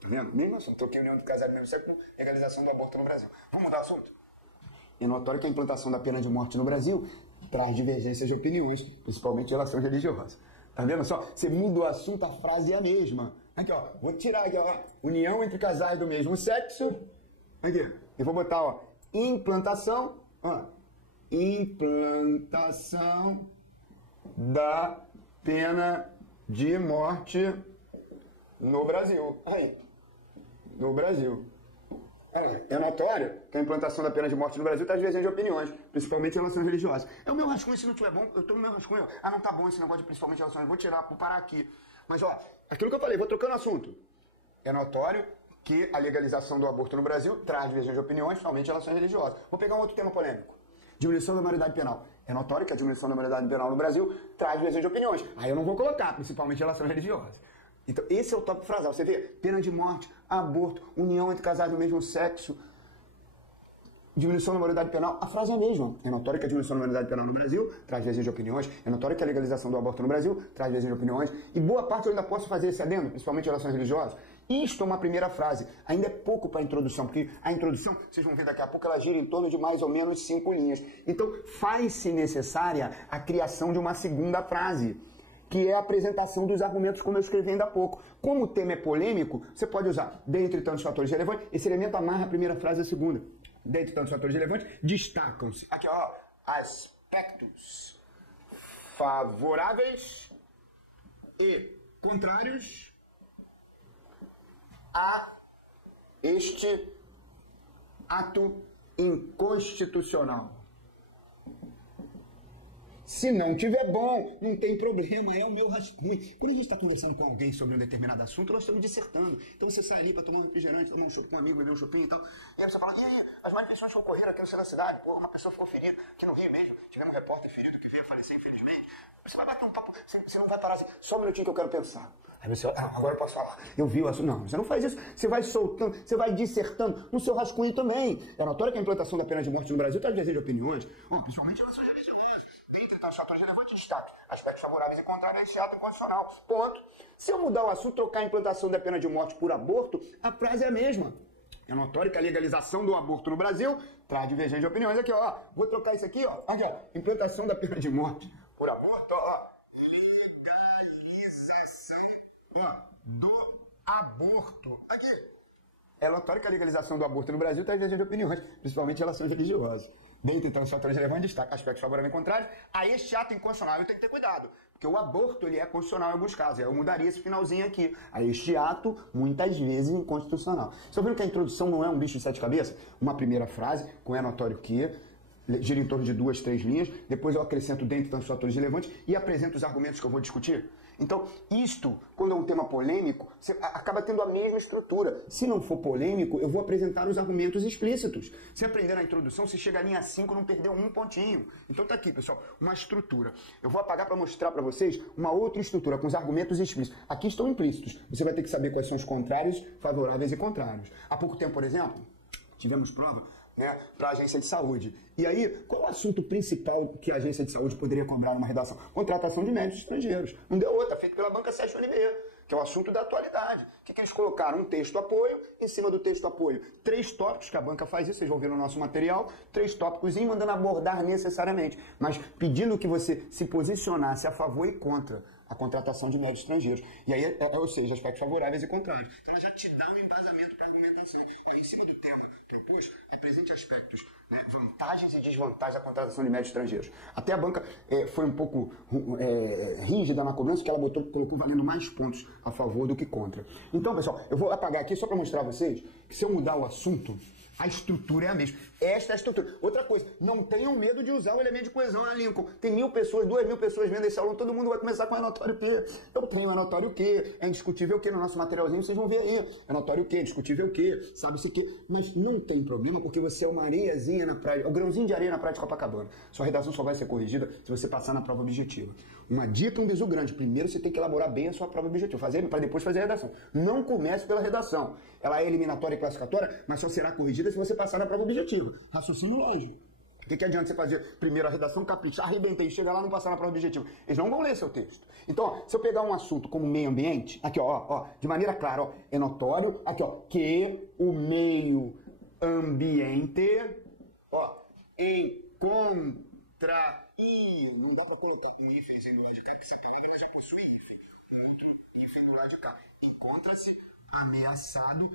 Tá vendo? Mesmo assim, troquei união entre casais do mesmo sexo com legalização do aborto no Brasil. Vamos mudar o assunto? É notório que a implantação da pena de morte no Brasil traz divergências de opiniões, principalmente em relações religiosas. Tá vendo só? Você muda o assunto, a frase é a mesma. Aqui, ó, vou tirar aqui, ó, união entre casais do mesmo sexo. Aqui, eu vou botar, ó, implantação da pena de morte no Brasil. Aí, no Brasil. É notório que a implantação da pena de morte no Brasil está divergente de opiniões, principalmente em relações religiosas. É o meu rascunho, se não tiver bom, eu tô no meu rascunho. Ah, não tá bom esse negócio de principalmente em relações, vou tirar, vou parar aqui. Mas, ó, aquilo que eu falei, vou trocando assunto. É notório que a legalização do aborto no Brasil traz divergência de opiniões, principalmente em relações religiosas. Vou pegar um outro tema polêmico. Diminuição da maioridade penal. É notório que a diminuição da maioridade penal no Brasil traz divergência de opiniões. Aí eu não vou colocar, principalmente em relações religiosas. Então, esse é o tópico frasal. Você vê, pena de morte, aborto, união entre casais do mesmo sexo, diminuição da maioridade penal, a frase é a mesma. É notório que a diminuição da maioridade penal no Brasil traz divergência de opiniões, é notório que a legalização do aborto no Brasil traz divergência de opiniões, e boa parte eu ainda posso fazer esse adendo, principalmente em relações religiosas. Isto é uma primeira frase. Ainda é pouco para a introdução, porque a introdução, vocês vão ver daqui a pouco, ela gira em torno de mais ou menos 5 linhas. Então, faz-se necessária a criação de uma segunda frase, que é a apresentação dos argumentos, como eu escrevi ainda há pouco. Como o tema é polêmico, você pode usar, dentre tantos fatores relevantes, esse elemento amarra a primeira frase e a segunda. Dentre tantos fatores relevantes, destacam-se, aqui ó, aspectos favoráveis e contrários a este ato inconstitucional. Se não tiver bom, não tem problema, é o meu rascunho. Quando a gente está conversando com alguém sobre um determinado assunto, nós estamos dissertando. Então você sai ali para tomar um refrigerante, tomar um chopp com um amigo, beber um chopinho e tal. E aí você fala, e aí, as manifestações que ocorreram aqui no centro da cidade, pô, uma pessoa ficou ferida, aqui no Rio mesmo, tivemos um repórter ferido que veio a falecer, infelizmente. Você vai bater um papo, você não vai parar assim, só um minutinho que eu quero pensar. Aí você, agora eu posso falar. Eu vi o assunto. Não, você não faz isso. Você vai soltando, você vai dissertando no seu rascunho também. É notório que a implantação da pena de morte no Brasil está divergente de opiniões, principalmente em relações religiosas. Dentre os fatores relevantes, destaque aspectos favoráveis e contrários a esse ato inconstitucional. Ponto. Se eu mudar o assunto, trocar a implantação da pena de morte por aborto, a frase é a mesma. É notório que a legalização do aborto no Brasil traz divergência de opiniões. Aqui, ó. Vou trocar isso aqui, ó. Aqui, ó. Implantação da pena de morte por aborto, ó. Legalização do aborto. Aqui. É notório que a legalização do aborto no Brasil traz divergência de opiniões, principalmente em relações religiosas. Dentre então os fatores relevantes, destaca aspectos favoráveis e contrários a este ato inconstitucional. Eu tenho que ter cuidado, porque o aborto ele é constitucional em alguns casos. Eu mudaria esse finalzinho aqui. A este ato, muitas vezes, inconstitucional. Você está vendo que a introdução não é um bicho de 7 cabeças? Uma primeira frase, com é notório que, gira em torno de 2, 3 linhas, depois eu acrescento dentre tantos fatores relevantes e apresento os argumentos que eu vou discutir. Então, isto, quando é um tema polêmico, você acaba tendo a mesma estrutura. Se não for polêmico, eu vou apresentar os argumentos explícitos. Se aprender na introdução, você chega à linha 5, não perdeu um pontinho. Então tá aqui, pessoal, uma estrutura. Eu vou apagar para mostrar para vocês uma outra estrutura com os argumentos explícitos. Aqui estão implícitos. Você vai ter que saber quais são os contrários, favoráveis e contrários. Há pouco tempo, por exemplo, tivemos prova, né, para a agência de saúde. E aí, qual é o assunto principal que a agência de saúde poderia cobrar numa redação? Contratação de médicos estrangeiros. Não deu outra, feito pela banca Sérgio UNB, que é o assunto da atualidade. O que eles colocaram? Um texto apoio, em cima do texto apoio, 3 tópicos, que a banca faz isso, vocês vão ver no nosso material, 3 tópicos e mandando abordar necessariamente, mas pedindo que você se posicionasse a favor e contra a contratação de médicos estrangeiros. E aí, ou seja, aspectos favoráveis e contrários. Então, ela já te dá um embasamento para a argumentação. Aí, em cima do tema propôs, apresente aspectos, né, vantagens e desvantagens da contratação de médicos estrangeiros. Até a banca foi um pouco rígida na cobrança, que ela colocou valendo mais pontos a favor do que contra. Então, pessoal, eu vou apagar aqui só para mostrar a vocês que se eu mudar o assunto, a estrutura é a mesma. Esta é a estrutura. Outra coisa, não tenham medo de usar o elemento de coesão na Lincoln. Tem 1.000 pessoas, 2.000 pessoas vendo esse aluno, todo mundo vai começar com é notório que. Eu tenho é notório que, é indiscutível que no nosso materialzinho, vocês vão ver aí. É notório que, indiscutível que, sabe-se que. Mas não tem problema, porque você é uma areiazinha na praia, o grãozinho de areia na praia de Copacabana. Sua redação só vai ser corrigida se você passar na prova objetiva. uma dica, um bizu grande. Primeiro você tem que elaborar bem a sua prova objetiva, fazer para depois fazer a redação. Não comece pela redação. Ela é eliminatória e classificatória, mas só será corrigida se você passar na prova objetiva. Raciocínio lógico. O que adianta você fazer primeiro a redação, capricha, arrebentei, chega lá e não passar na prova objetiva? Eles não vão ler seu texto. Então, ó, se eu pegar um assunto como meio ambiente, aqui ó, de maneira clara, ó, é notório, aqui ó, que o meio ambiente, ó, encontra e não dá para colocar um hífen no lado de cá, porque essa palavra já possui hífen. Um outro hífen no lado de cá. Encontra-se ameaçado.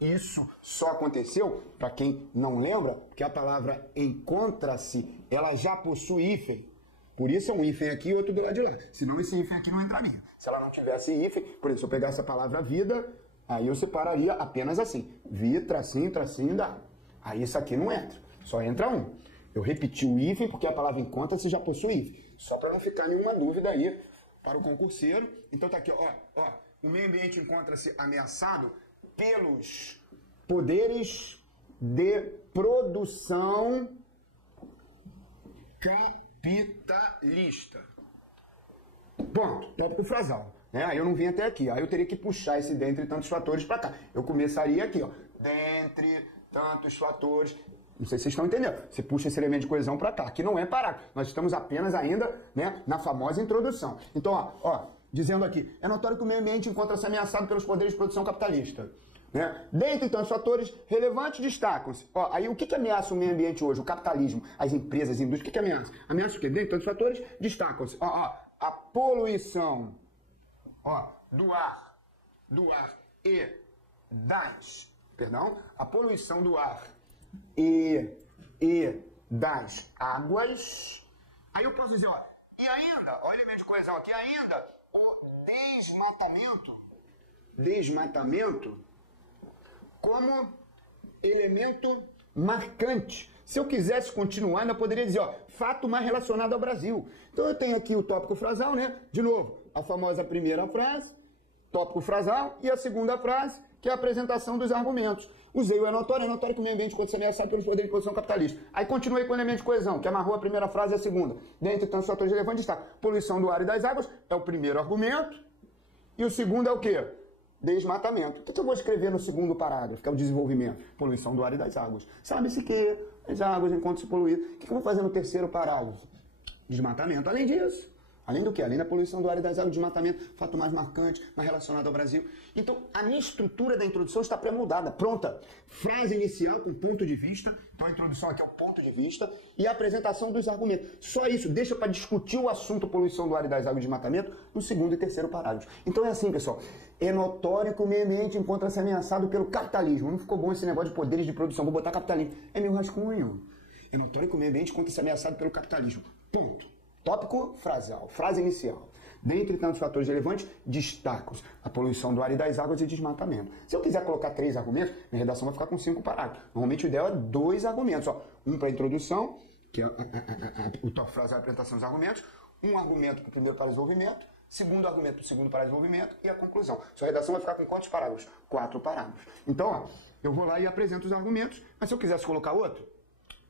Isso só aconteceu, para quem não lembra, porque a palavra encontra-se, ela já possui hífen. Por isso é um hífen aqui e outro do lado de lá. Senão esse hífen aqui não entraria. Se ela não tivesse hífen, por isso, se eu pegasse a palavra vida, aí eu separaria apenas assim. Vi, tracinho, tracinho, dá. Aí isso aqui não entra. Só entra um. Eu repeti o hífen porque a palavra encontra-se já possui hífen. Só para não ficar nenhuma dúvida aí para o concurseiro. Então tá aqui, ó. O meio ambiente encontra-se ameaçado pelos poderes de produção capitalista. Ponto. Tópico frasal. Aí eu não vim até aqui. Aí eu teria que puxar esse dentre tantos fatores para cá. Eu começaria aqui, ó. Dentre tantos fatores. Não sei se vocês estão entendendo. Você puxa esse elemento de coesão para cá. Aqui não é parágrafo. Nós estamos apenas ainda, né, na famosa introdução. Então, ó, dizendo aqui, é notório que o meio ambiente encontra-se ameaçado pelos poderes de produção capitalista. Né? Dentre tantos fatores relevantes, destacam-se. Aí o que ameaça o meio ambiente hoje? O capitalismo, as empresas, a indústria, o que ameaça? Ameaça o quê? Dentre tantos fatores, destacam-se. A poluição do ar e das... Perdão? A poluição do ar e das águas. Aí eu posso dizer, e ainda, olha o elemento de coesão aqui, ainda o desmatamento como elemento marcante. Se eu quisesse continuar, ainda poderia dizer, fato mais relacionado ao Brasil. Então eu tenho aqui o tópico frasal, né? De novo, a famosa primeira frase, tópico frasal, e a segunda frase, que é a apresentação dos argumentos. Usei o é notório que o meio ambiente pode ser ameaçado pelos poderes de produção capitalista. Aí continuei com o elemento de coesão, que amarrou a primeira frase e a segunda. Dentre tantos fatores relevantes está poluição do ar e das águas, é o primeiro argumento, e o segundo é o quê? Desmatamento. O que eu vou escrever no segundo parágrafo, que é o desenvolvimento? Poluição do ar e das águas. Sabe-se que as águas encontram-se poluídas. O que eu vou fazer no terceiro parágrafo? Desmatamento. Além disso, além do quê? Além da poluição do ar e das águas, desmatamento, fato mais marcante, mais relacionado ao Brasil. Então, a minha estrutura da introdução está pré-moldada, pronta. Frase inicial com ponto de vista. Então, a introdução aqui é o ponto de vista. E a apresentação dos argumentos. Só isso, deixa para discutir o assunto poluição do ar e das águas e desmatamento no segundo e terceiro parágrafo. Então, é assim, pessoal. É notório que o meio ambiente encontra-se ameaçado pelo capitalismo. Não ficou bom esse negócio de poderes de produção. Vou botar capitalismo. É meu rascunho. É notório que o meio ambiente encontra-se ameaçado pelo capitalismo. Ponto. Tópico frasal, frase inicial. Dentre tantos fatores relevantes, destacam-se a poluição do ar e das águas e desmatamento. Se eu quiser colocar 3 argumentos, minha redação vai ficar com 5 parágrafos. Normalmente o ideal é 2 argumentos. Um para a introdução, que é o tópico frasal, a apresentação dos argumentos. Um argumento para o primeiro para desenvolvimento. Segundo argumento para o segundo para desenvolvimento. E a conclusão. Sua redação vai ficar com quantos parágrafos? 4 parágrafos. Então, eu vou lá e apresento os argumentos. Mas se eu quisesse colocar outro,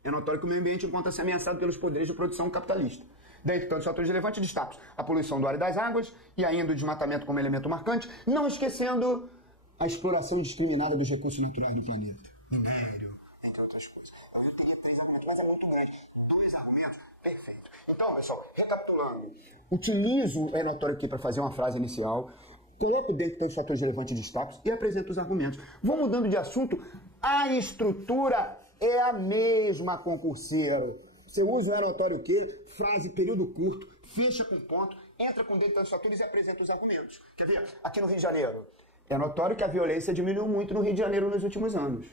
é notório que o meio ambiente encontra-se ameaçado pelos poderes de produção capitalista. Dentre tantos fatores relevantes, destaco a poluição do ar e das águas e ainda o desmatamento como elemento marcante, não esquecendo a exploração indiscriminada dos recursos naturais do planeta. Minério, entre outras coisas. Eu teria 3 argumentos, mas é muito grande. 2 argumentos, perfeito. Então, pessoal, recapitulando. Utilizo o é notório aqui para fazer uma frase inicial, coloco dentro tantos fatores relevantes e destaques e apresento os argumentos. Vou mudando de assunto, a estrutura é a mesma, concurseiro. Você usa o é notório o quê? Frase, período curto, fecha com ponto, entra com dentro dos fatores e apresenta os argumentos. Quer ver? Aqui no Rio de Janeiro. É notório que a violência diminuiu muito no Rio de Janeiro nos últimos anos.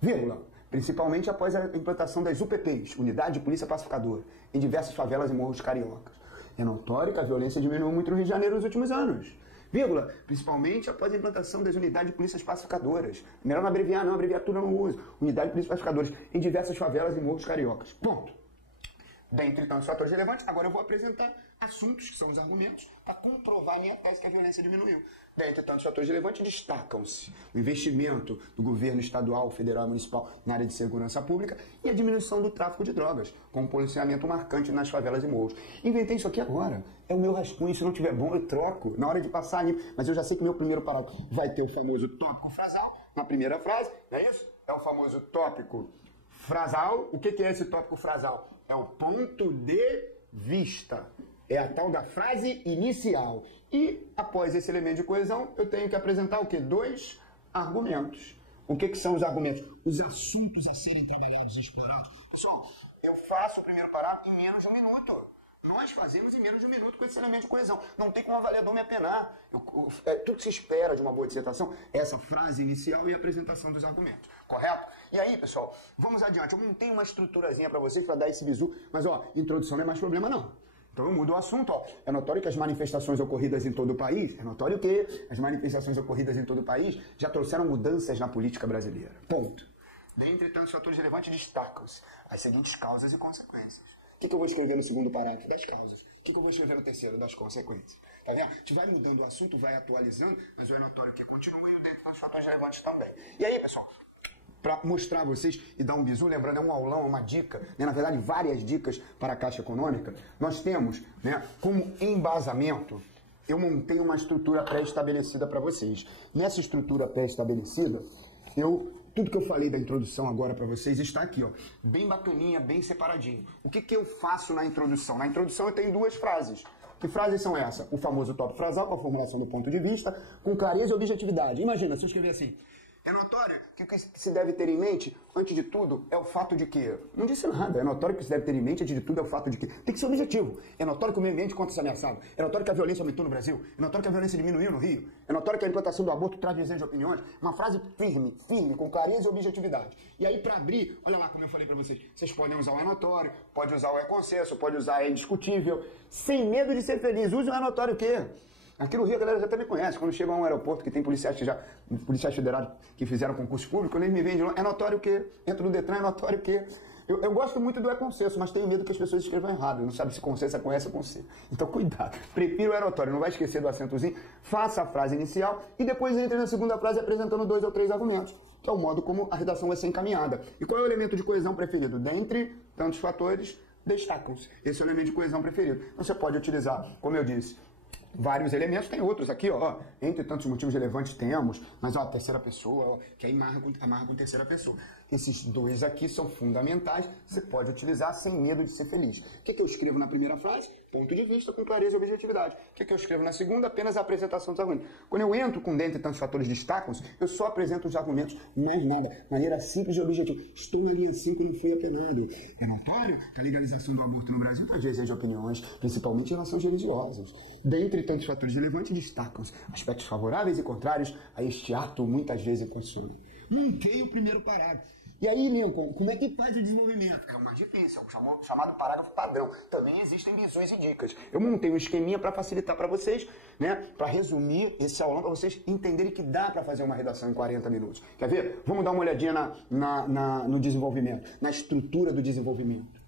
Vírgula. Principalmente após a implantação das UPPs, Unidade de Polícia Pacificadora, em diversas favelas e morros cariocas. É notório que a violência diminuiu muito no Rio de Janeiro nos últimos anos. Vírgula, principalmente após a implantação das unidades de polícias pacificadoras. Melhor não abreviar, não, abreviatura não uso. Unidade de polícias pacificadoras em diversas favelas e morros cariocas. Ponto. Dentre tantos fatores relevantes, agora eu vou apresentar assuntos, que são os argumentos, para comprovar a minha tese que a violência diminuiu. Dentre tantos fatores relevantes, destacam-se o investimento do governo estadual, federal e municipal na área de segurança pública e a diminuição do tráfico de drogas, com um policiamento marcante nas favelas e morros. Inventei isso aqui agora. É o meu rascunho, se não tiver bom eu troco na hora de passar ali. Mas eu já sei que meu primeiro parágrafo vai ter o famoso tópico frasal na primeira frase, não é isso? É o famoso tópico frasal. O que é esse tópico frasal? É o ponto de vista. É a tal da frase inicial. E, após esse elemento de coesão, eu tenho que apresentar o quê? 2 argumentos. O que são os argumentos? Os assuntos a serem trabalhados e explorados. Pessoal, eu faço o primeiro parágrafo em menos de 1 minuto. Nós fazemos em menos de 1 minuto com esse elemento de coesão. Não tem como o avaliador me apenar. Tudo que se espera de uma boa dissertação é essa frase inicial e a apresentação dos argumentos. Correto? E aí, pessoal, vamos adiante. Eu montei uma estruturazinha para vocês para dar esse bizu. Mas, ó, introdução não é mais problema, não. Então eu mudo o assunto, ó. É notório que as manifestações ocorridas em todo o país, é notório que as manifestações ocorridas em todo o país já trouxeram mudanças na política brasileira. Ponto. Dentre tantos fatores relevantes, destacam-se as seguintes causas e consequências. O que eu vou escrever no segundo parágrafo? Das causas. O que eu vou escrever no terceiro? Das consequências. Tá vendo? A gente vai mudando o assunto, vai atualizando, mas é notório que continua e dentro dos fatores relevantes também. E aí, pessoal? Para mostrar a vocês e dar um bizu, lembrando, é um aulão, é uma dica, né? Na verdade, várias dicas para a Caixa Econômica. Nós temos, né, como embasamento, eu montei uma estrutura pré-estabelecida para vocês. Nessa estrutura pré-estabelecida, tudo que eu falei da introdução agora para vocês está aqui, ó, bem bacaninha, bem separadinho. O que eu faço na introdução? Na introdução eu tenho 2 frases. Que frases são essas? O famoso tópico frasal, com a formulação do ponto de vista, com clareza e objetividade. Imagina, se eu escrever assim... É notório que o que se deve ter em mente, antes de tudo, é o fato de que... Não disse nada. É notório que o que se deve ter em mente, antes de tudo, é o fato de que... Tem que ser objetivo. É notório que o meio ambiente conta-se ameaçado. É notório que a violência aumentou no Brasil. É notório que a violência diminuiu no Rio. É notório que a implantação do aborto traz desenho de opiniões. Uma frase firme, com clareza e objetividade. E aí, para abrir, olha lá como eu falei para vocês. Vocês podem usar o é notório, pode usar o é consenso, pode usar o é indiscutível. Sem medo de ser feliz. Use o é notório o quê? Aqui no Rio a galera já até me conhece. Quando chega a um aeroporto que tem policiais federados que fizeram concurso público, quando eles me vendem, é notório o quê? Entra no Detran, é notório o quê? Eu gosto muito do é consenso, mas tenho medo que as pessoas escrevam errado. Não sabe se consenso é com S ou com C. Então cuidado. Prefiro o é notório. Não vai esquecer do acentozinho. Faça a frase inicial e depois entre na segunda frase apresentando 2 ou 3 argumentos, que é o modo como a redação vai ser encaminhada. E qual é o elemento de coesão preferido? Dentre tantos fatores, destacam-se. Esse é o elemento de coesão preferido. Você pode utilizar, como eu disse, vários elementos, tem outros aqui, ó. Entre tantos motivos relevantes temos, mas ó, a terceira pessoa, ó, que aí amarra com terceira pessoa. Esses 2 aqui são fundamentais, você pode utilizar sem medo de ser feliz. O que eu escrevo na primeira frase? Ponto de vista com clareza e objetividade. O que eu escrevo na segunda? Apenas a apresentação dos argumentos. Quando eu entro com dentre tantos fatores destacam-se, eu só apresento os argumentos, mais nada. Maneira simples e objetiva. Estou na linha 5 e não fui apenado. É notório que a legalização do aborto no Brasil traz desenho de opiniões, principalmente em relação aos religiosos. Dentre tantos fatores relevantes, destacam-se aspectos favoráveis e contrários a este ato muitas vezes inconstitucional. Montei o primeiro parágrafo. E aí, Lincoln, como é que faz o desenvolvimento? É o mais difícil, é o chamado parágrafo padrão. Também existem visões e dicas. Eu montei um esqueminha para facilitar para vocês, né? Para resumir esse aulão, para vocês entenderem que dá para fazer uma redação em 40 minutos. Quer ver? Vamos dar uma olhadinha no desenvolvimento, na estrutura do desenvolvimento.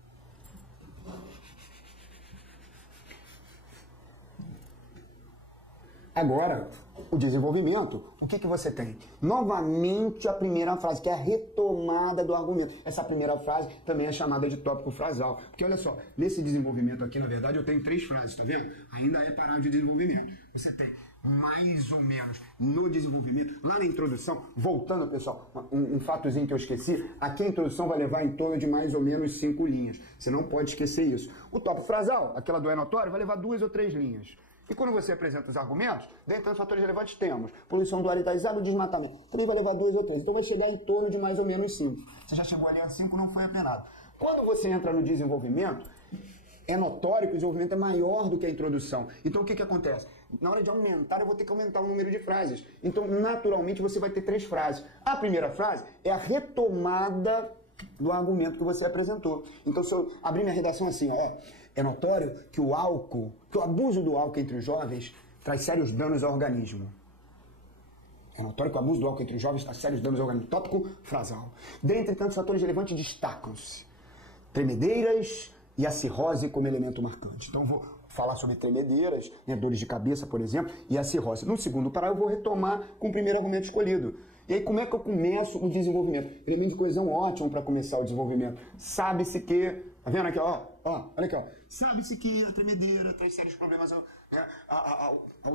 Agora, o desenvolvimento, o que você tem? Novamente a primeira frase, que é a retomada do argumento. Essa primeira frase também é chamada de tópico frasal. Porque olha só, nesse desenvolvimento aqui, na verdade, eu tenho 3 frases, tá vendo? Ainda é parágrafo de desenvolvimento. Você tem mais ou menos no desenvolvimento, lá na introdução, voltando, pessoal, um fatozinho que eu esqueci, aqui a introdução vai levar em torno de mais ou menos 5 linhas. Você não pode esquecer isso. O tópico frasal, aquela do é notório, vai levar 2 ou 3 linhas. E quando você apresenta os argumentos, dentre os fatores relevantes temos poluição do ar etazado, desmatamento. Também vai levar 2 ou 3. Então vai chegar em torno de mais ou menos 5. Você já chegou ali a 5, não foi apenado. Quando você entra no desenvolvimento, é notório que o desenvolvimento é maior do que a introdução. Então o que acontece? Na hora de aumentar, eu vou ter que aumentar o número de frases. Então, naturalmente, você vai ter 3 frases. A primeira frase é a retomada do argumento que você apresentou. Então, se eu abrir minha redação assim, ó, é notório que o abuso do álcool entre os jovens traz sérios danos ao organismo. É notório que o abuso do álcool entre os jovens traz sérios danos ao organismo. Tópico frasal. Dentre tantos fatores relevantes, destacam-se tremedeiras e a cirrose como elemento marcante. Então, vou falar sobre tremedeiras, né, dores de cabeça, por exemplo, e a cirrose. No segundo parágrafo, eu vou retomar com o primeiro argumento escolhido. E aí, como é que eu começo o desenvolvimento? Elemento de coesão ótimo para começar o desenvolvimento. Sabe-se que... Tá vendo aqui, ó? Olha aqui, ó. Sabe-se que a tremedeira traz sérios problemas ao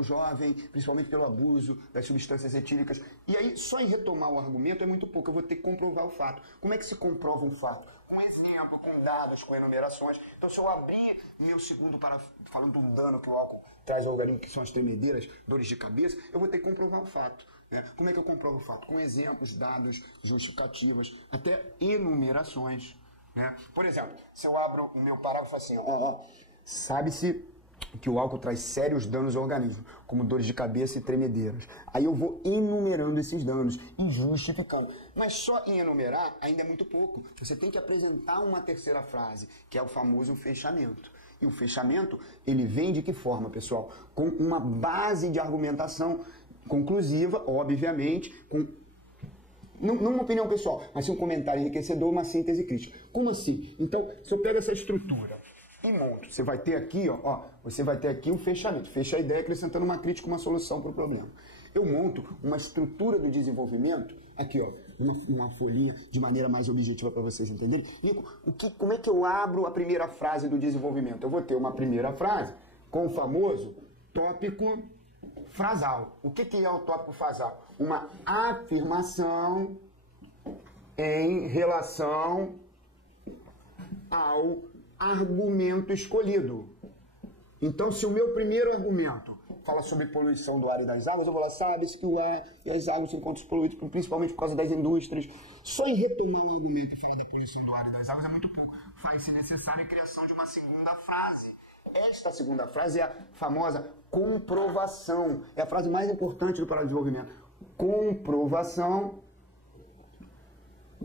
jovem, principalmente pelo abuso das substâncias etílicas. E aí, só em retomar o argumento é muito pouco. Eu vou ter que comprovar o fato. Como é que se comprova um fato? Com exemplo, com dados, com enumerações. Então, se eu abrir meu segundo parágrafo falando do dano que o álcool traz ao organismo, que são as tremedeiras, dores de cabeça, eu vou ter que comprovar o fato. Né? Como é que eu comprovo o fato? Com exemplos, dados, justificativas, até enumerações. Né? Por exemplo, se eu abro o meu parágrafo assim, sabe-se que o álcool traz sérios danos ao organismo, como dores de cabeça e tremedeiras. Aí eu vou enumerando esses danos e justificando. Mas só em enumerar ainda é muito pouco. Você tem que apresentar uma terceira frase, que é o famoso fechamento. E o fechamento, ele vem de que forma, pessoal? Com uma base de argumentação conclusiva, obviamente, com não uma opinião pessoal, mas sim um comentário enriquecedor, uma síntese crítica. Como assim? Então, se eu pego essa estrutura e monto, você vai ter aqui, você vai ter aqui um fechamento. Fecha a ideia acrescentando uma crítica, uma solução para o problema. Eu monto uma estrutura do desenvolvimento, aqui, uma folhinha de maneira mais objetiva para vocês entenderem. E como é que eu abro a primeira frase do desenvolvimento? Eu vou ter uma primeira frase com o famoso tópico frasal. O que é o tópico frasal? Uma afirmação em relação ao argumento escolhido. Então, se o meu primeiro argumento fala sobre poluição do ar e das águas, eu vou lá, sabe-se que o ar e as águas se encontram poluídos, principalmente por causa das indústrias. Só em retomar um argumento e falar da poluição do ar e das águas é muito pouco. Faz-se necessária a criação de uma segunda frase. Esta segunda frase é a famosa comprovação. É a frase mais importante do parágrafo de desenvolvimento. Comprovação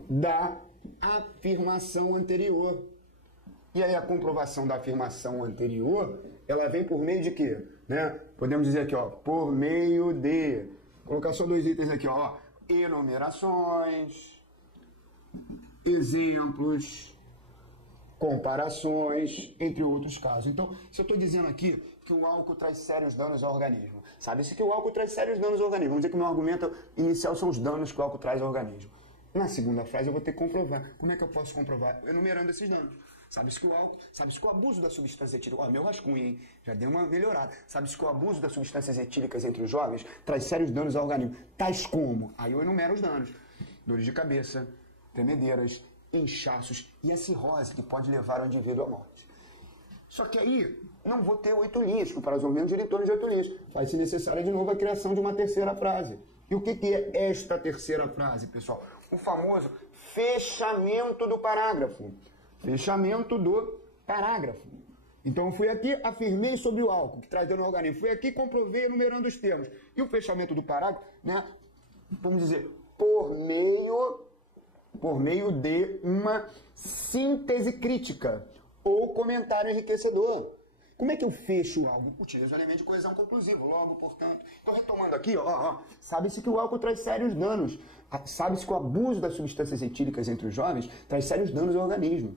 da afirmação anterior. E aí a comprovação da afirmação anterior, ela vem por meio de quê? Né? Podemos dizer aqui, por meio de... Colocar só dois itens aqui, enumerações, exemplos, comparações, entre outros casos. Então, se eu estou dizendo aqui que o álcool traz sérios danos ao organismo, sabe-se que o álcool traz sérios danos ao organismo. Vamos dizer que o meu argumento inicial são os danos que o álcool traz ao organismo. Na segunda frase eu vou ter que comprovar. Como é que eu posso comprovar? Enumerando esses danos. Sabe-se que o álcool, sabe-se que o abuso da substância etílica, meu rascunho, hein? Já deu uma melhorada. Sabe-se que o abuso das substâncias etílicas entre os jovens traz sérios danos ao organismo. Tais como, aí eu enumero os danos. Dores de cabeça, tremedeiras, inchaços e a cirrose, que pode levar o indivíduo à morte. Só que aí não vou ter 8 linhas, que o parágrafo gira em torno de 8 linhas. Faz-se necessária de novo a criação de uma terceira frase. E o que é esta terceira frase, pessoal? O famoso fechamento do parágrafo. Fechamento do parágrafo. Então eu fui aqui, afirmei sobre o álcool, que traz dano ao organismo. Fui aqui, comprovei enumerando os termos. E o fechamento do parágrafo, né? Vamos dizer, por meio de uma síntese crítica ou comentário enriquecedor. Como é que eu fecho algo? Utilizo o elemento de coesão conclusivo, logo, portanto. Então, retomando aqui, sabe-se que o álcool traz sérios danos. Sabe-se que o abuso das substâncias etílicas entre os jovens traz sérios danos ao organismo.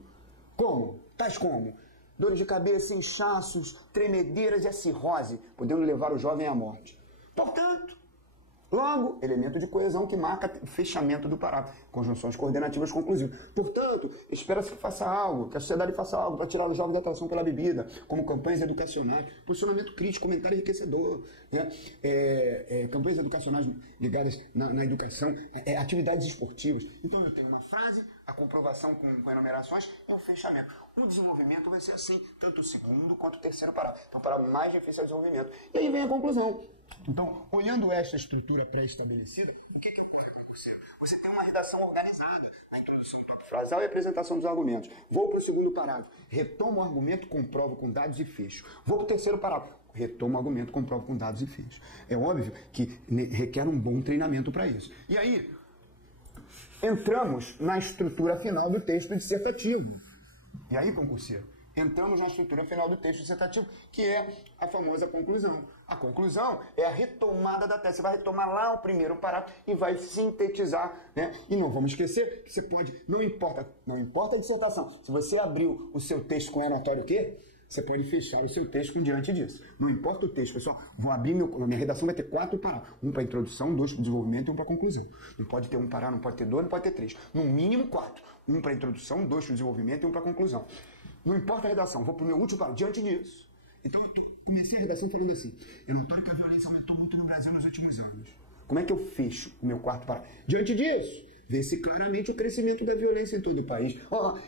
Como? Tais como? Dores de cabeça, inchaços, tremedeiras e a cirrose, podendo levar o jovem à morte. Portanto, logo, elemento de coesão que marca o fechamento do parágrafo. Conjunções coordenativas conclusivas. Portanto, espera-se que faça algo, que a sociedade faça algo para tirar os jovens da atração pela bebida, como campanhas educacionais, posicionamento crítico, comentário enriquecedor, né? Campanhas educacionais ligadas na educação, atividades esportivas. Então, eu tenho uma frase, a comprovação com enumerações e o fechamento. O desenvolvimento vai ser assim, tanto o segundo quanto o terceiro parágrafo. Então, o parágrafo mais difícil é o desenvolvimento. E aí vem a conclusão. Então, olhando esta estrutura pré-estabelecida, o que ocorre com você? Você tem uma redação organizada na introdução do tópico frasal e apresentação dos argumentos. Vou para o segundo parágrafo, retomo o argumento, comprovo com dados e fecho. Vou para o terceiro parágrafo, retomo o argumento, comprovo com dados e fecho. É óbvio que requer um bom treinamento para isso. E aí, entramos na estrutura final do texto dissertativo. E aí, concurseiro, entramos na estrutura final do texto dissertativo, que é a famosa conclusão. A conclusão é a retomada da tese. Você vai retomar lá o primeiro parágrafo e vai sintetizar, né? E não vamos esquecer que você pode, não importa a dissertação, se você abriu o seu texto com anatório o quê? você pode fechar o seu texto com diante disso. Não importa o texto, pessoal. Vou abrir minha redação, vai ter 4 parágrafos. Um para introdução, 2 para desenvolvimento e 1 para conclusão. Não pode ter 1 parágrafo, não pode ter 2, não pode ter 3. No mínimo 4. 1 para introdução, 2 para desenvolvimento e 1 para conclusão. Não importa a redação, vou para o meu último parágrafo. Diante disso. Então, eu comecei a redação falando assim. É notório que a violência aumentou muito no Brasil nos últimos anos. Como é que eu fecho o meu 4º parágrafo? Diante disso, vê-se claramente o crescimento da violência em todo o país.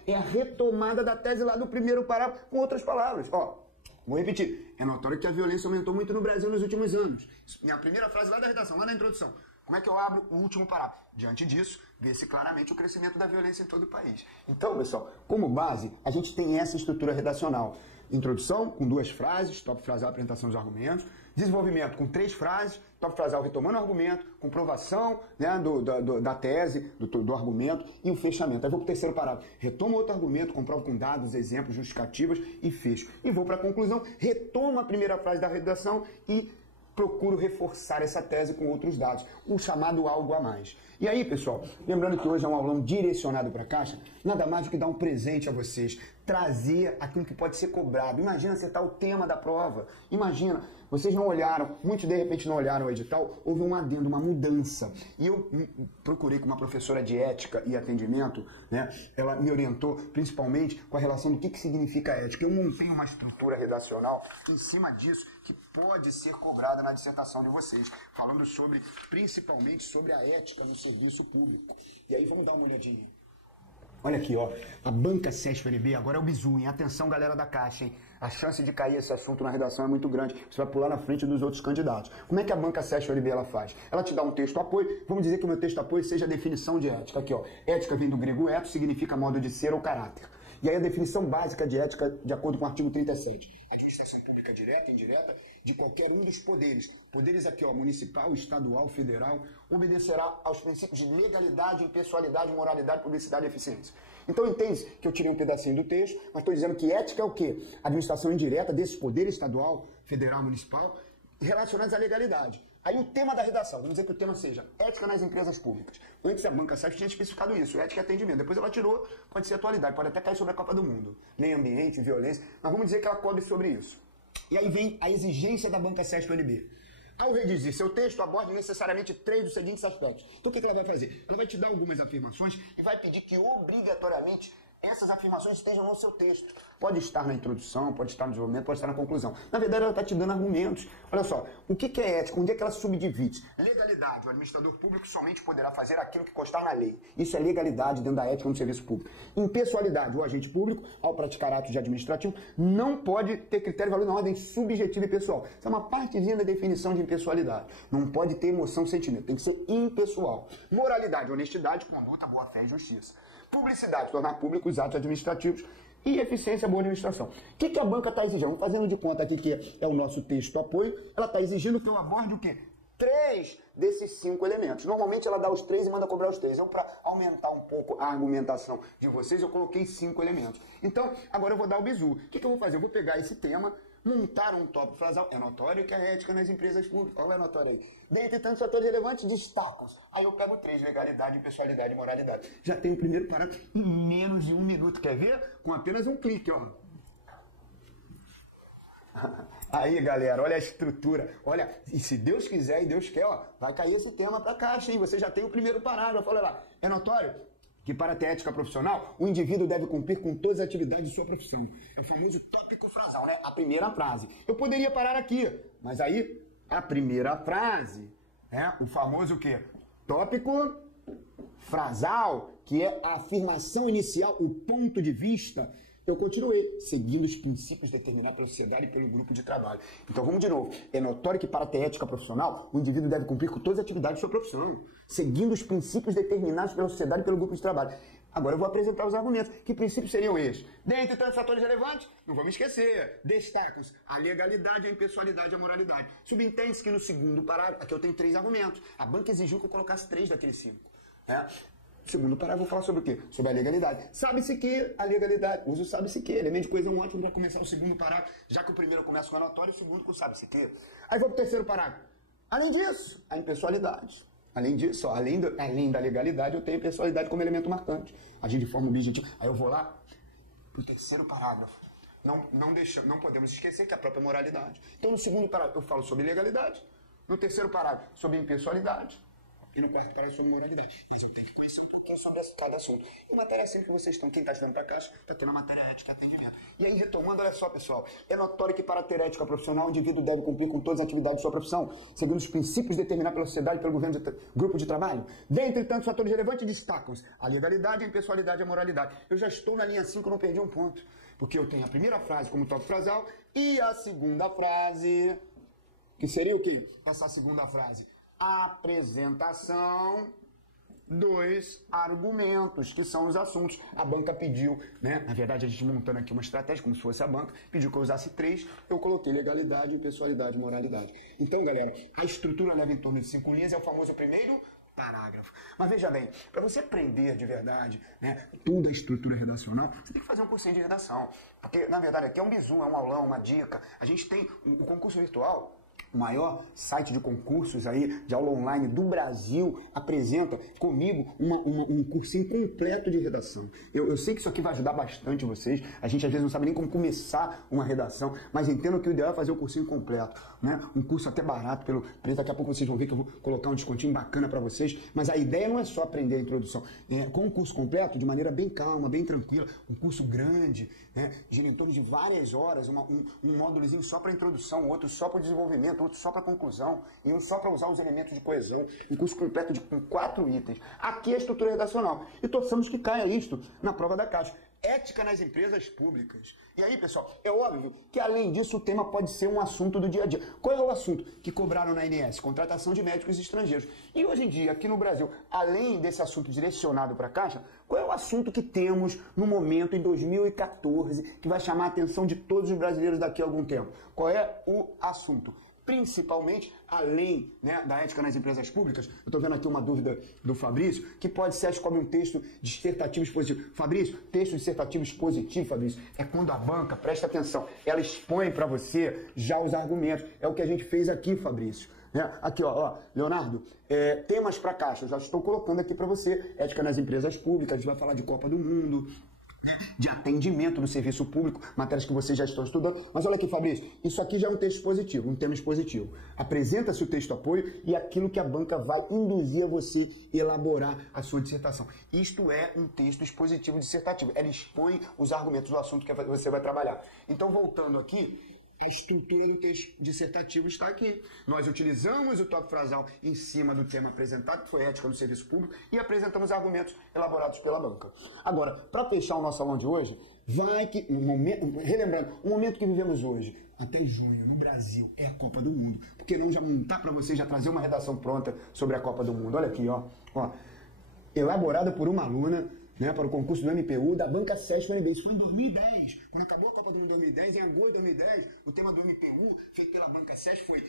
É a retomada da tese lá do primeiro parágrafo, com outras palavras. Vou repetir. É notório que a violência aumentou muito no Brasil nos últimos anos. Minha primeira frase lá da redação, lá na introdução. Como é que eu abro o último parágrafo? Diante disso, vê-se claramente o crescimento da violência em todo o país. Então, pessoal, como base, a gente tem essa estrutura redacional. Introdução, com 2 frases, tópico frasal, apresentação dos argumentos. Desenvolvimento, com 3 frases, tópico frasal retomando o argumento, comprovação, né, da tese, do argumento e o fechamento. Aí vou para o 3º parágrafo. Retomo outro argumento, comprovo com dados, exemplos, justificativas e fecho. E vou para a conclusão, retomo a primeira frase da redação e procuro reforçar essa tese com outros dados, o chamado algo a mais. E aí, pessoal, lembrando que hoje é um aulão direcionado para a Caixa, nada mais do que dar um presente a vocês, trazer aquilo que pode ser cobrado. Imagina acertar o tema da prova. Imagina, vocês não olharam, muitos de repente não olharam o edital, houve um adendo, uma mudança. E eu procurei com uma professora de ética e atendimento, né? Ela me orientou principalmente com a relação do que significa ética. Eu montei uma estrutura redacional em cima disso que pode ser cobrada na dissertação de vocês, falando sobre, principalmente sobre a ética no serviço público. E aí vamos dar uma olhadinha. Olha aqui, ó, a banca CESP-UNB agora é o bizu, hein? Atenção, galera da Caixa, hein? A chance de cair esse assunto na redação é muito grande. Você vai pular na frente dos outros candidatos. Como é que a banca CESP-UNB ela faz? Ela te dá um texto apoio. Vamos dizer que o meu texto apoio seja a definição de ética. Aqui, ó. Ética vem do grego ethos, significa modo de ser ou caráter. E aí a definição básica de ética, de acordo com o artigo 37. Administração pública direta e indireta de qualquer um dos poderes. Poderes aqui, ó, municipal, estadual, federal, obedecerá aos princípios de legalidade, impessoalidade, moralidade, publicidade e eficiência. Então entende que eu tirei um pedacinho do texto, mas estou dizendo que ética é o quê? Administração indireta desses poderes estadual, federal, municipal, relacionados à legalidade. Aí o tema da redação, vamos dizer que o tema seja ética nas empresas públicas. Antes a banca CESP tinha especificado isso, ética e atendimento. Depois ela tirou, pode ser atualidade, pode até cair sobre a Copa do Mundo. Meio ambiente, violência, mas vamos dizer que ela cobre sobre isso. E aí vem a exigência da banca CESP-UNB. Ao redigir seu texto, aborde necessariamente 3 dos seguintes aspectos. Então o que ela vai fazer? Ela vai te dar algumas afirmações e vai pedir que obrigatoriamente essas afirmações estejam no seu texto. Pode estar na introdução, pode estar no desenvolvimento, pode estar na conclusão. Na verdade, ela está te dando argumentos. Olha só, o que é ética? Onde é que ela subdivide? Legalidade. O administrador público somente poderá fazer aquilo que constar na lei. Isso é legalidade dentro da ética no serviço público. Impessoalidade. O agente público, ao praticar atos de administrativo, não pode ter critério de valor na ordem subjetiva e pessoal. Isso é uma partezinha da definição de impessoalidade. Não pode ter emoção, sentimento. Tem que ser impessoal. Moralidade, honestidade, conduta, boa-fé e justiça. Publicidade, tornar público os atos administrativos. E eficiência, boa administração. O que a banca está exigindo? Fazendo de conta aqui que é o nosso texto apoio, ela está exigindo que eu aborde o quê? 3 desses 5 elementos. Normalmente ela dá os 3 e manda cobrar os 3. Então, para aumentar um pouco a argumentação de vocês, eu coloquei 5 elementos. Então, agora eu vou dar o bizu. O que eu vou fazer? Eu vou pegar esse tema, montar um tópico frasal. É notório que a ética nas empresas públicas. Olha a notório aí. Dentre tantos fatores relevantes, destacam-se. Aí eu pego 3, legalidade, impessoalidade e moralidade. Já tem o primeiro parágrafo em menos de 1 minuto. Quer ver? Com apenas um clique, ó. Aí, galera, olha a estrutura. Olha, e se Deus quiser e Deus quer, ó, vai cair esse tema pra Caixa, hein? Você já tem o primeiro parágrafo. Olha lá. É notório que para ter ética profissional, o indivíduo deve cumprir com todas as atividades de sua profissão. É o famoso tópico frasal, né? A primeira frase. Eu poderia parar aqui, mas aí, a primeira frase, o famoso o quê? Tópico frasal, que é a afirmação inicial, o ponto de vista. Eu continuei, seguindo os princípios determinados pela sociedade e pelo grupo de trabalho. Então vamos de novo. É notório que para ter ética profissional, o indivíduo deve cumprir com todas as atividades de sua profissão, seguindo os princípios determinados pela sociedade e pelo grupo de trabalho. Agora eu vou apresentar os argumentos. Que princípios seriam esses? Dentre tantos fatores relevantes, não vamos esquecer, destacam-se a legalidade, a impessoalidade e a moralidade. Subentende-se que no segundo parágrafo, aqui eu tenho 3 argumentos. A banca exigiu que eu colocasse 3 daqueles 5. Segundo parágrafo, vou falar sobre o quê? Sobre a legalidade. Sabe-se que a legalidade, uso sabe-se que, elemento de coesão ótimo para começar o segundo parágrafo, já que o primeiro começa com a notório e o segundo com sabe-se que. Aí vou para o terceiro parágrafo. Além disso, a impessoalidade. Além disso, ó, além da legalidade, eu tenho a impessoalidade como elemento marcante. Agir de forma objetiva. Aí eu vou lá para o terceiro parágrafo. não podemos esquecer que é a própria moralidade. Então, no segundo parágrafo, eu falo sobre legalidade. No terceiro parágrafo, sobre impessoalidade. E no quarto parágrafo, sobre moralidade. Mas eu tenho que conhecer um pouquinho sobre cada assunto. E matéria simples que vocês estão, quem está estudando para caixa, está tendo a matéria ética e atendimento. E aí, retomando, olha só, pessoal. É notório que para ter ética profissional, o indivíduo deve cumprir com todas as atividades de sua profissão, seguindo os princípios determinados pela sociedade e pelo governo grupo de trabalho. Dentre tantos fatores relevantes, destacam-se a legalidade, a impessoalidade e a moralidade. Eu já estou na linha 5, não perdi um ponto. Porque eu tenho a primeira frase como tópico frasal e a segunda frase, que seria o quê? Essa segunda frase. Apresentação dos argumentos, que são os assuntos. A banca pediu, né? Na verdade, a gente montando aqui uma estratégia, como se fosse a banca, pediu que eu usasse 3, eu coloquei legalidade, impessoalidade e moralidade. Então, galera, a estrutura leva em torno de 5 linhas, é o famoso primeiro parágrafo. Mas veja bem, para você aprender de verdade, né, toda a estrutura redacional, você tem que fazer um cursinho de redação. Porque, na verdade, aqui é um bizu, é um aulão, uma dica. A gente tem o concurso virtual, o maior site de concursos aí, de aula online do Brasil, apresenta comigo um cursinho completo de redação. Eu sei que isso aqui vai ajudar bastante vocês. A gente às vezes não sabe nem como começar uma redação, mas entendo que o ideal é fazer o cursinho completo, né? Um curso até barato, pelo preço. Daqui a pouco vocês vão ver que eu vou colocar um descontinho bacana para vocês. Mas a ideia não é só aprender a introdução. Com um curso completo, de maneira bem calma, bem tranquila, um curso grande, né? Gira em torno de várias horas, um módulozinho só para introdução, outro só para desenvolvimento, outro só para conclusão, e um só para usar os elementos de coesão, um curso completo com 4 itens. Aqui é a estrutura redacional. E torçamos que caia isto na prova da Caixa. Ética nas empresas públicas. E aí, pessoal, é óbvio que além disso o tema pode ser um assunto do dia a dia. Qual é o assunto que cobraram na ANS? Contratação de médicos estrangeiros. E hoje em dia, aqui no Brasil, além desse assunto direcionado para a Caixa, qual é o assunto que temos no momento, em 2014, que vai chamar a atenção de todos os brasileiros daqui a algum tempo? Qual é o assunto? Principalmente, além, né, da ética nas empresas públicas, eu estou vendo aqui uma dúvida do Fabrício, que pode ser como um texto dissertativo expositivo. Fabrício, texto dissertativo expositivo, Fabrício, é quando a banca, presta atenção, ela expõe para você já os argumentos. É o que a gente fez aqui, Fabrício. Aqui, ó, Leonardo, temas para Caixa, eu já estou colocando aqui para você. Ética nas empresas públicas, a gente vai falar de Copa do Mundo, de atendimento no serviço público, matérias que vocês já estão estudando. Mas olha aqui, Fabrício, isso aqui já é um texto expositivo, um tema expositivo. Apresenta-se o texto apoio e aquilo que a banca vai induzir a você elaborar a sua dissertação. Isto é um texto expositivo dissertativo. Ela expõe os argumentos do assunto que você vai trabalhar. Então, voltando aqui, a estrutura do texto dissertativo está aqui. Nós utilizamos o tópico frasal em cima do tema apresentado, que foi ética no serviço público, e apresentamos argumentos elaborados pela banca. Agora, para fechar o nosso aulão de hoje, relembrando, o momento que vivemos hoje, até junho, no Brasil, é a Copa do Mundo. Por que não já montar para vocês, já trazer uma redação pronta sobre a Copa do Mundo? Olha aqui, ó. Elaborada por uma aluna, né, para o concurso do MPU da Banca SESC UNB. Isso foi em 2010. Quando acabou a Copa do Mundo em 2010, em agosto de 2010, o tema do MPU, feito pela Banca SESC, foi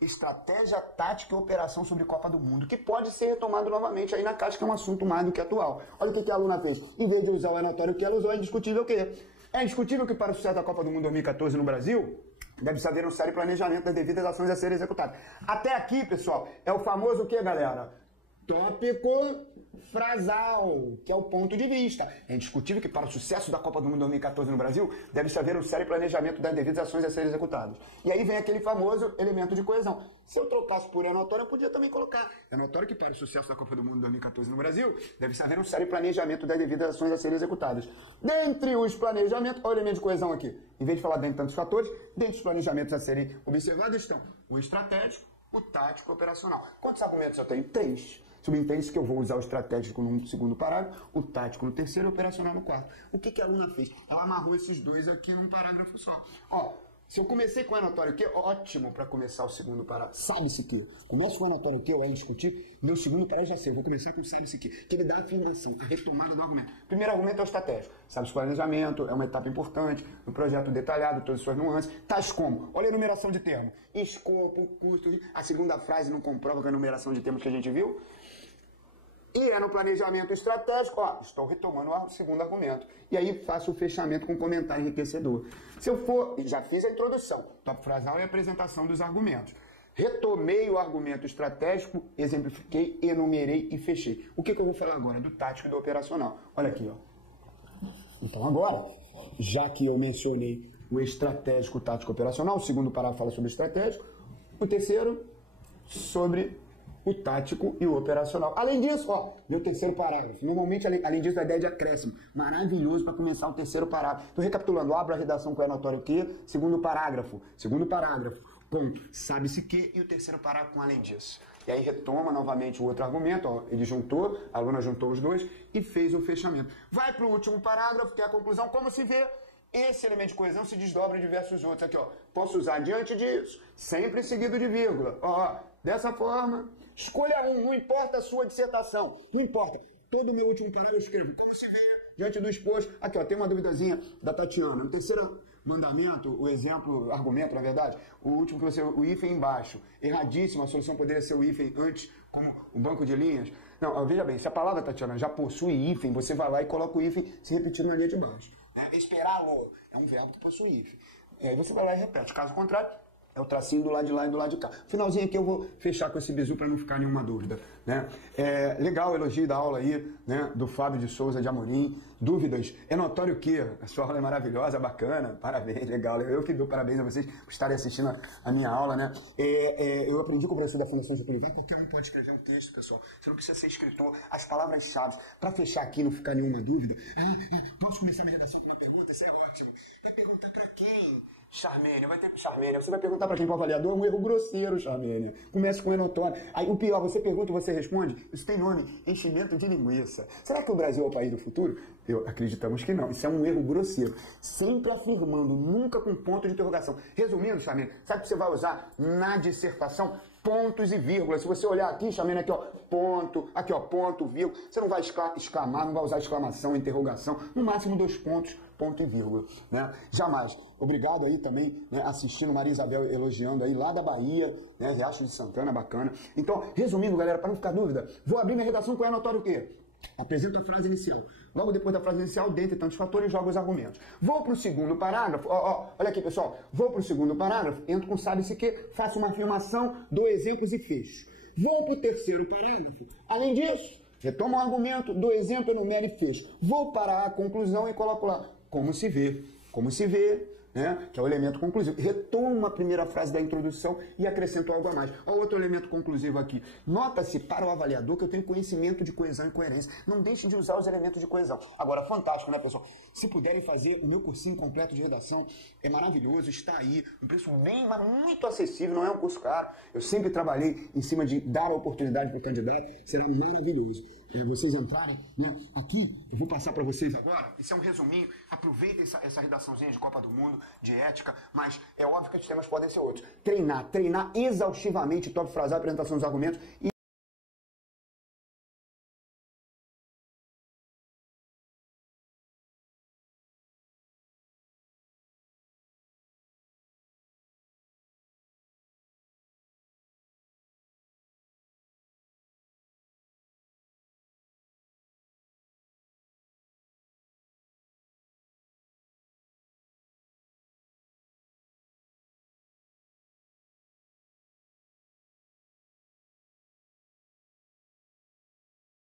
Estratégia, Tática e Operação sobre Copa do Mundo, que pode ser retomado novamente aí na Caixa, que é um assunto mais do que atual. Olha o que a aluna fez. Em vez de usar o aleatório que ela usou, é indiscutível o quê? É indiscutível que para o sucesso da Copa do Mundo 2014 no Brasil, deve-se haver um sério planejamento das devidas ações a serem executadas. Até aqui, pessoal, é o famoso o quê, galera? Tópico frasal, que é o ponto de vista. É indiscutível que para o sucesso da Copa do Mundo 2014 no Brasil, deve-se haver um sério planejamento das devidas ações a serem executadas. E aí vem aquele famoso elemento de coesão. Se eu trocasse por é notório, eu podia também colocar. É notório que para o sucesso da Copa do Mundo 2014 no Brasil, deve-se haver um sério planejamento das devidas ações a serem executadas. Dentre os planejamentos, olha o elemento de coesão aqui. Em vez de falar dentre tantos fatores, dentre os planejamentos a serem observados estão o estratégico, o tático e o operacional. Quantos argumentos eu tenho? 3. Subentende-se que eu vou usar o estratégico no segundo parágrafo, o tático no terceiro e o operacional no quarto. O que a aluna fez? Ela amarrou esses dois aqui num parágrafo só. Ó, se eu comecei com o anatório Q, ótimo para começar o segundo parágrafo. Sabe-se que. Começo com o anatório Q, eu ia discutir, meu segundo parágrafo já sei. Eu vou começar com o sabe-se que ele dá a afirmação, a retomada do argumento. Primeiro argumento é o estratégico. Sabe-se planejamento, é uma etapa importante, no projeto detalhado, todas as suas nuances, tais como, olha a enumeração de termos, escopo, custo, a segunda frase não comprova com a enumeração de termos que a gente viu. E é no planejamento estratégico, ó, estou retomando o segundo argumento. E aí faço o fechamento com comentário enriquecedor. Se eu for, já fiz a introdução, tópico frasal e apresentação dos argumentos. Retomei o argumento estratégico, exemplifiquei, enumerei e fechei. O que eu vou falar agora? Do tático e do operacional. Olha aqui, ó. Então agora, já que eu mencionei o estratégico, tático, operacional. O segundo parágrafo fala sobre o estratégico. O terceiro, sobre o tático e o operacional. Além disso, ó, meu terceiro parágrafo. Normalmente, além disso, a ideia de acréscimo. Maravilhoso para começar o terceiro parágrafo. Estou recapitulando. Abro a redação com é notório o quê? Segundo parágrafo. Ponto. Sabe-se que. E o terceiro parágrafo com além disso. E aí retoma novamente o outro argumento. Ó, ele juntou, a aluna juntou os dois e fez o fechamento. Vai para o último parágrafo, que é a conclusão. Como se vê, esse elemento de coesão se desdobra em diversos outros. Aqui, ó. Posso usar diante disso, sempre seguido de vírgula. Ó, dessa forma, escolha um, não importa a sua dissertação, não importa. Todo o meu último parágrafo eu escrevo, como se vê, diante do exposto. Aqui, ó, tem uma duvidazinha da Tatiana. No terceiro mandamento, o exemplo, argumento, na verdade, o último que você, o hífen embaixo. Erradíssimo, a solução poderia ser o hífen antes, como um banco de linhas. Não, veja bem, se a palavra, Tatiana, já possui hífen, você vai lá e coloca o hífen se repetindo na linha de baixo. Esperá-lo é um verbo que possui hífen. Aí você vai lá e repete. Caso contrário, é o tracinho do lado de lá e do lado de cá. Finalzinho aqui eu vou fechar com esse bizu para não ficar nenhuma dúvida. Né? Legal o elogio da aula aí, né? Do Fábio de Souza de Amorim. Dúvidas? É notório que a sua aula é maravilhosa, bacana, parabéns, legal. Eu que dou parabéns a vocês por estarem assistindo a minha aula. Né? Eu aprendi com o professor da Fundação Getúlio Vargas, qualquer um pode escrever um texto, pessoal. Você não precisa ser escritor. As palavras-chave, para fechar aqui e não ficar nenhuma dúvida. Posso começar minha redação com uma pergunta? Isso é ótimo. Vai perguntar para quem? Charmênia, vai ter Charmênia. Você vai perguntar para quem? Para o avaliador? É um erro grosseiro, Charmênia. Começa com enotório. Aí o pior, você pergunta e você responde. Isso tem nome, enchimento de linguiça. Será que o Brasil é o país do futuro? Acreditamos que não. Isso é um erro grosseiro. Sempre afirmando, nunca com ponto de interrogação. Resumindo, Charmênia, sabe o que você vai usar na dissertação? Pontos e vírgulas. Se você olhar aqui, Charmênia, aqui, ó, ponto, aqui, ó, ponto, vírgula. Você não vai exclamar, não vai usar exclamação, interrogação. No máximo 2 pontos, ponto e vírgula. Né? Jamais. Obrigado aí também, né, assistindo Maria Isabel elogiando aí lá da Bahia, né, Riacho de Santana, bacana. Então, resumindo, galera, para não ficar dúvida, vou abrir minha redação com é notório o quê? Apresento a frase inicial. Logo depois da frase inicial, dentre tantos fatores, jogo os argumentos. Vou para o segundo parágrafo. Olha aqui, pessoal. Vou para o segundo parágrafo, entro com sabe-se que, faço uma afirmação, dou exemplos e fecho. Vou para o terceiro parágrafo. Além disso, retomo o argumento, dou exemplo, enumero e fecho. Vou para a conclusão e coloco lá. Como se vê, né? Que é o elemento conclusivo. Retomo a primeira frase da introdução e acrescento algo a mais. Olha outro elemento conclusivo aqui. Nota-se para o avaliador que eu tenho conhecimento de coesão e coerência. Não deixe de usar os elementos de coesão. Agora, fantástico, né, pessoal? Se puderem fazer o meu cursinho completo de redação, é maravilhoso, está aí, um preço bem, mas muito acessível, não é um curso caro. Eu sempre trabalhei em cima de dar a oportunidade para o candidato, será maravilhoso. Vocês entrarem, né? Aqui, eu vou passar para vocês agora, isso é um resuminho, aproveitem essa redaçãozinha de Copa do Mundo, de ética, mas é óbvio que os temas podem ser outros. Treinar exaustivamente, top frasal, apresentação dos argumentos e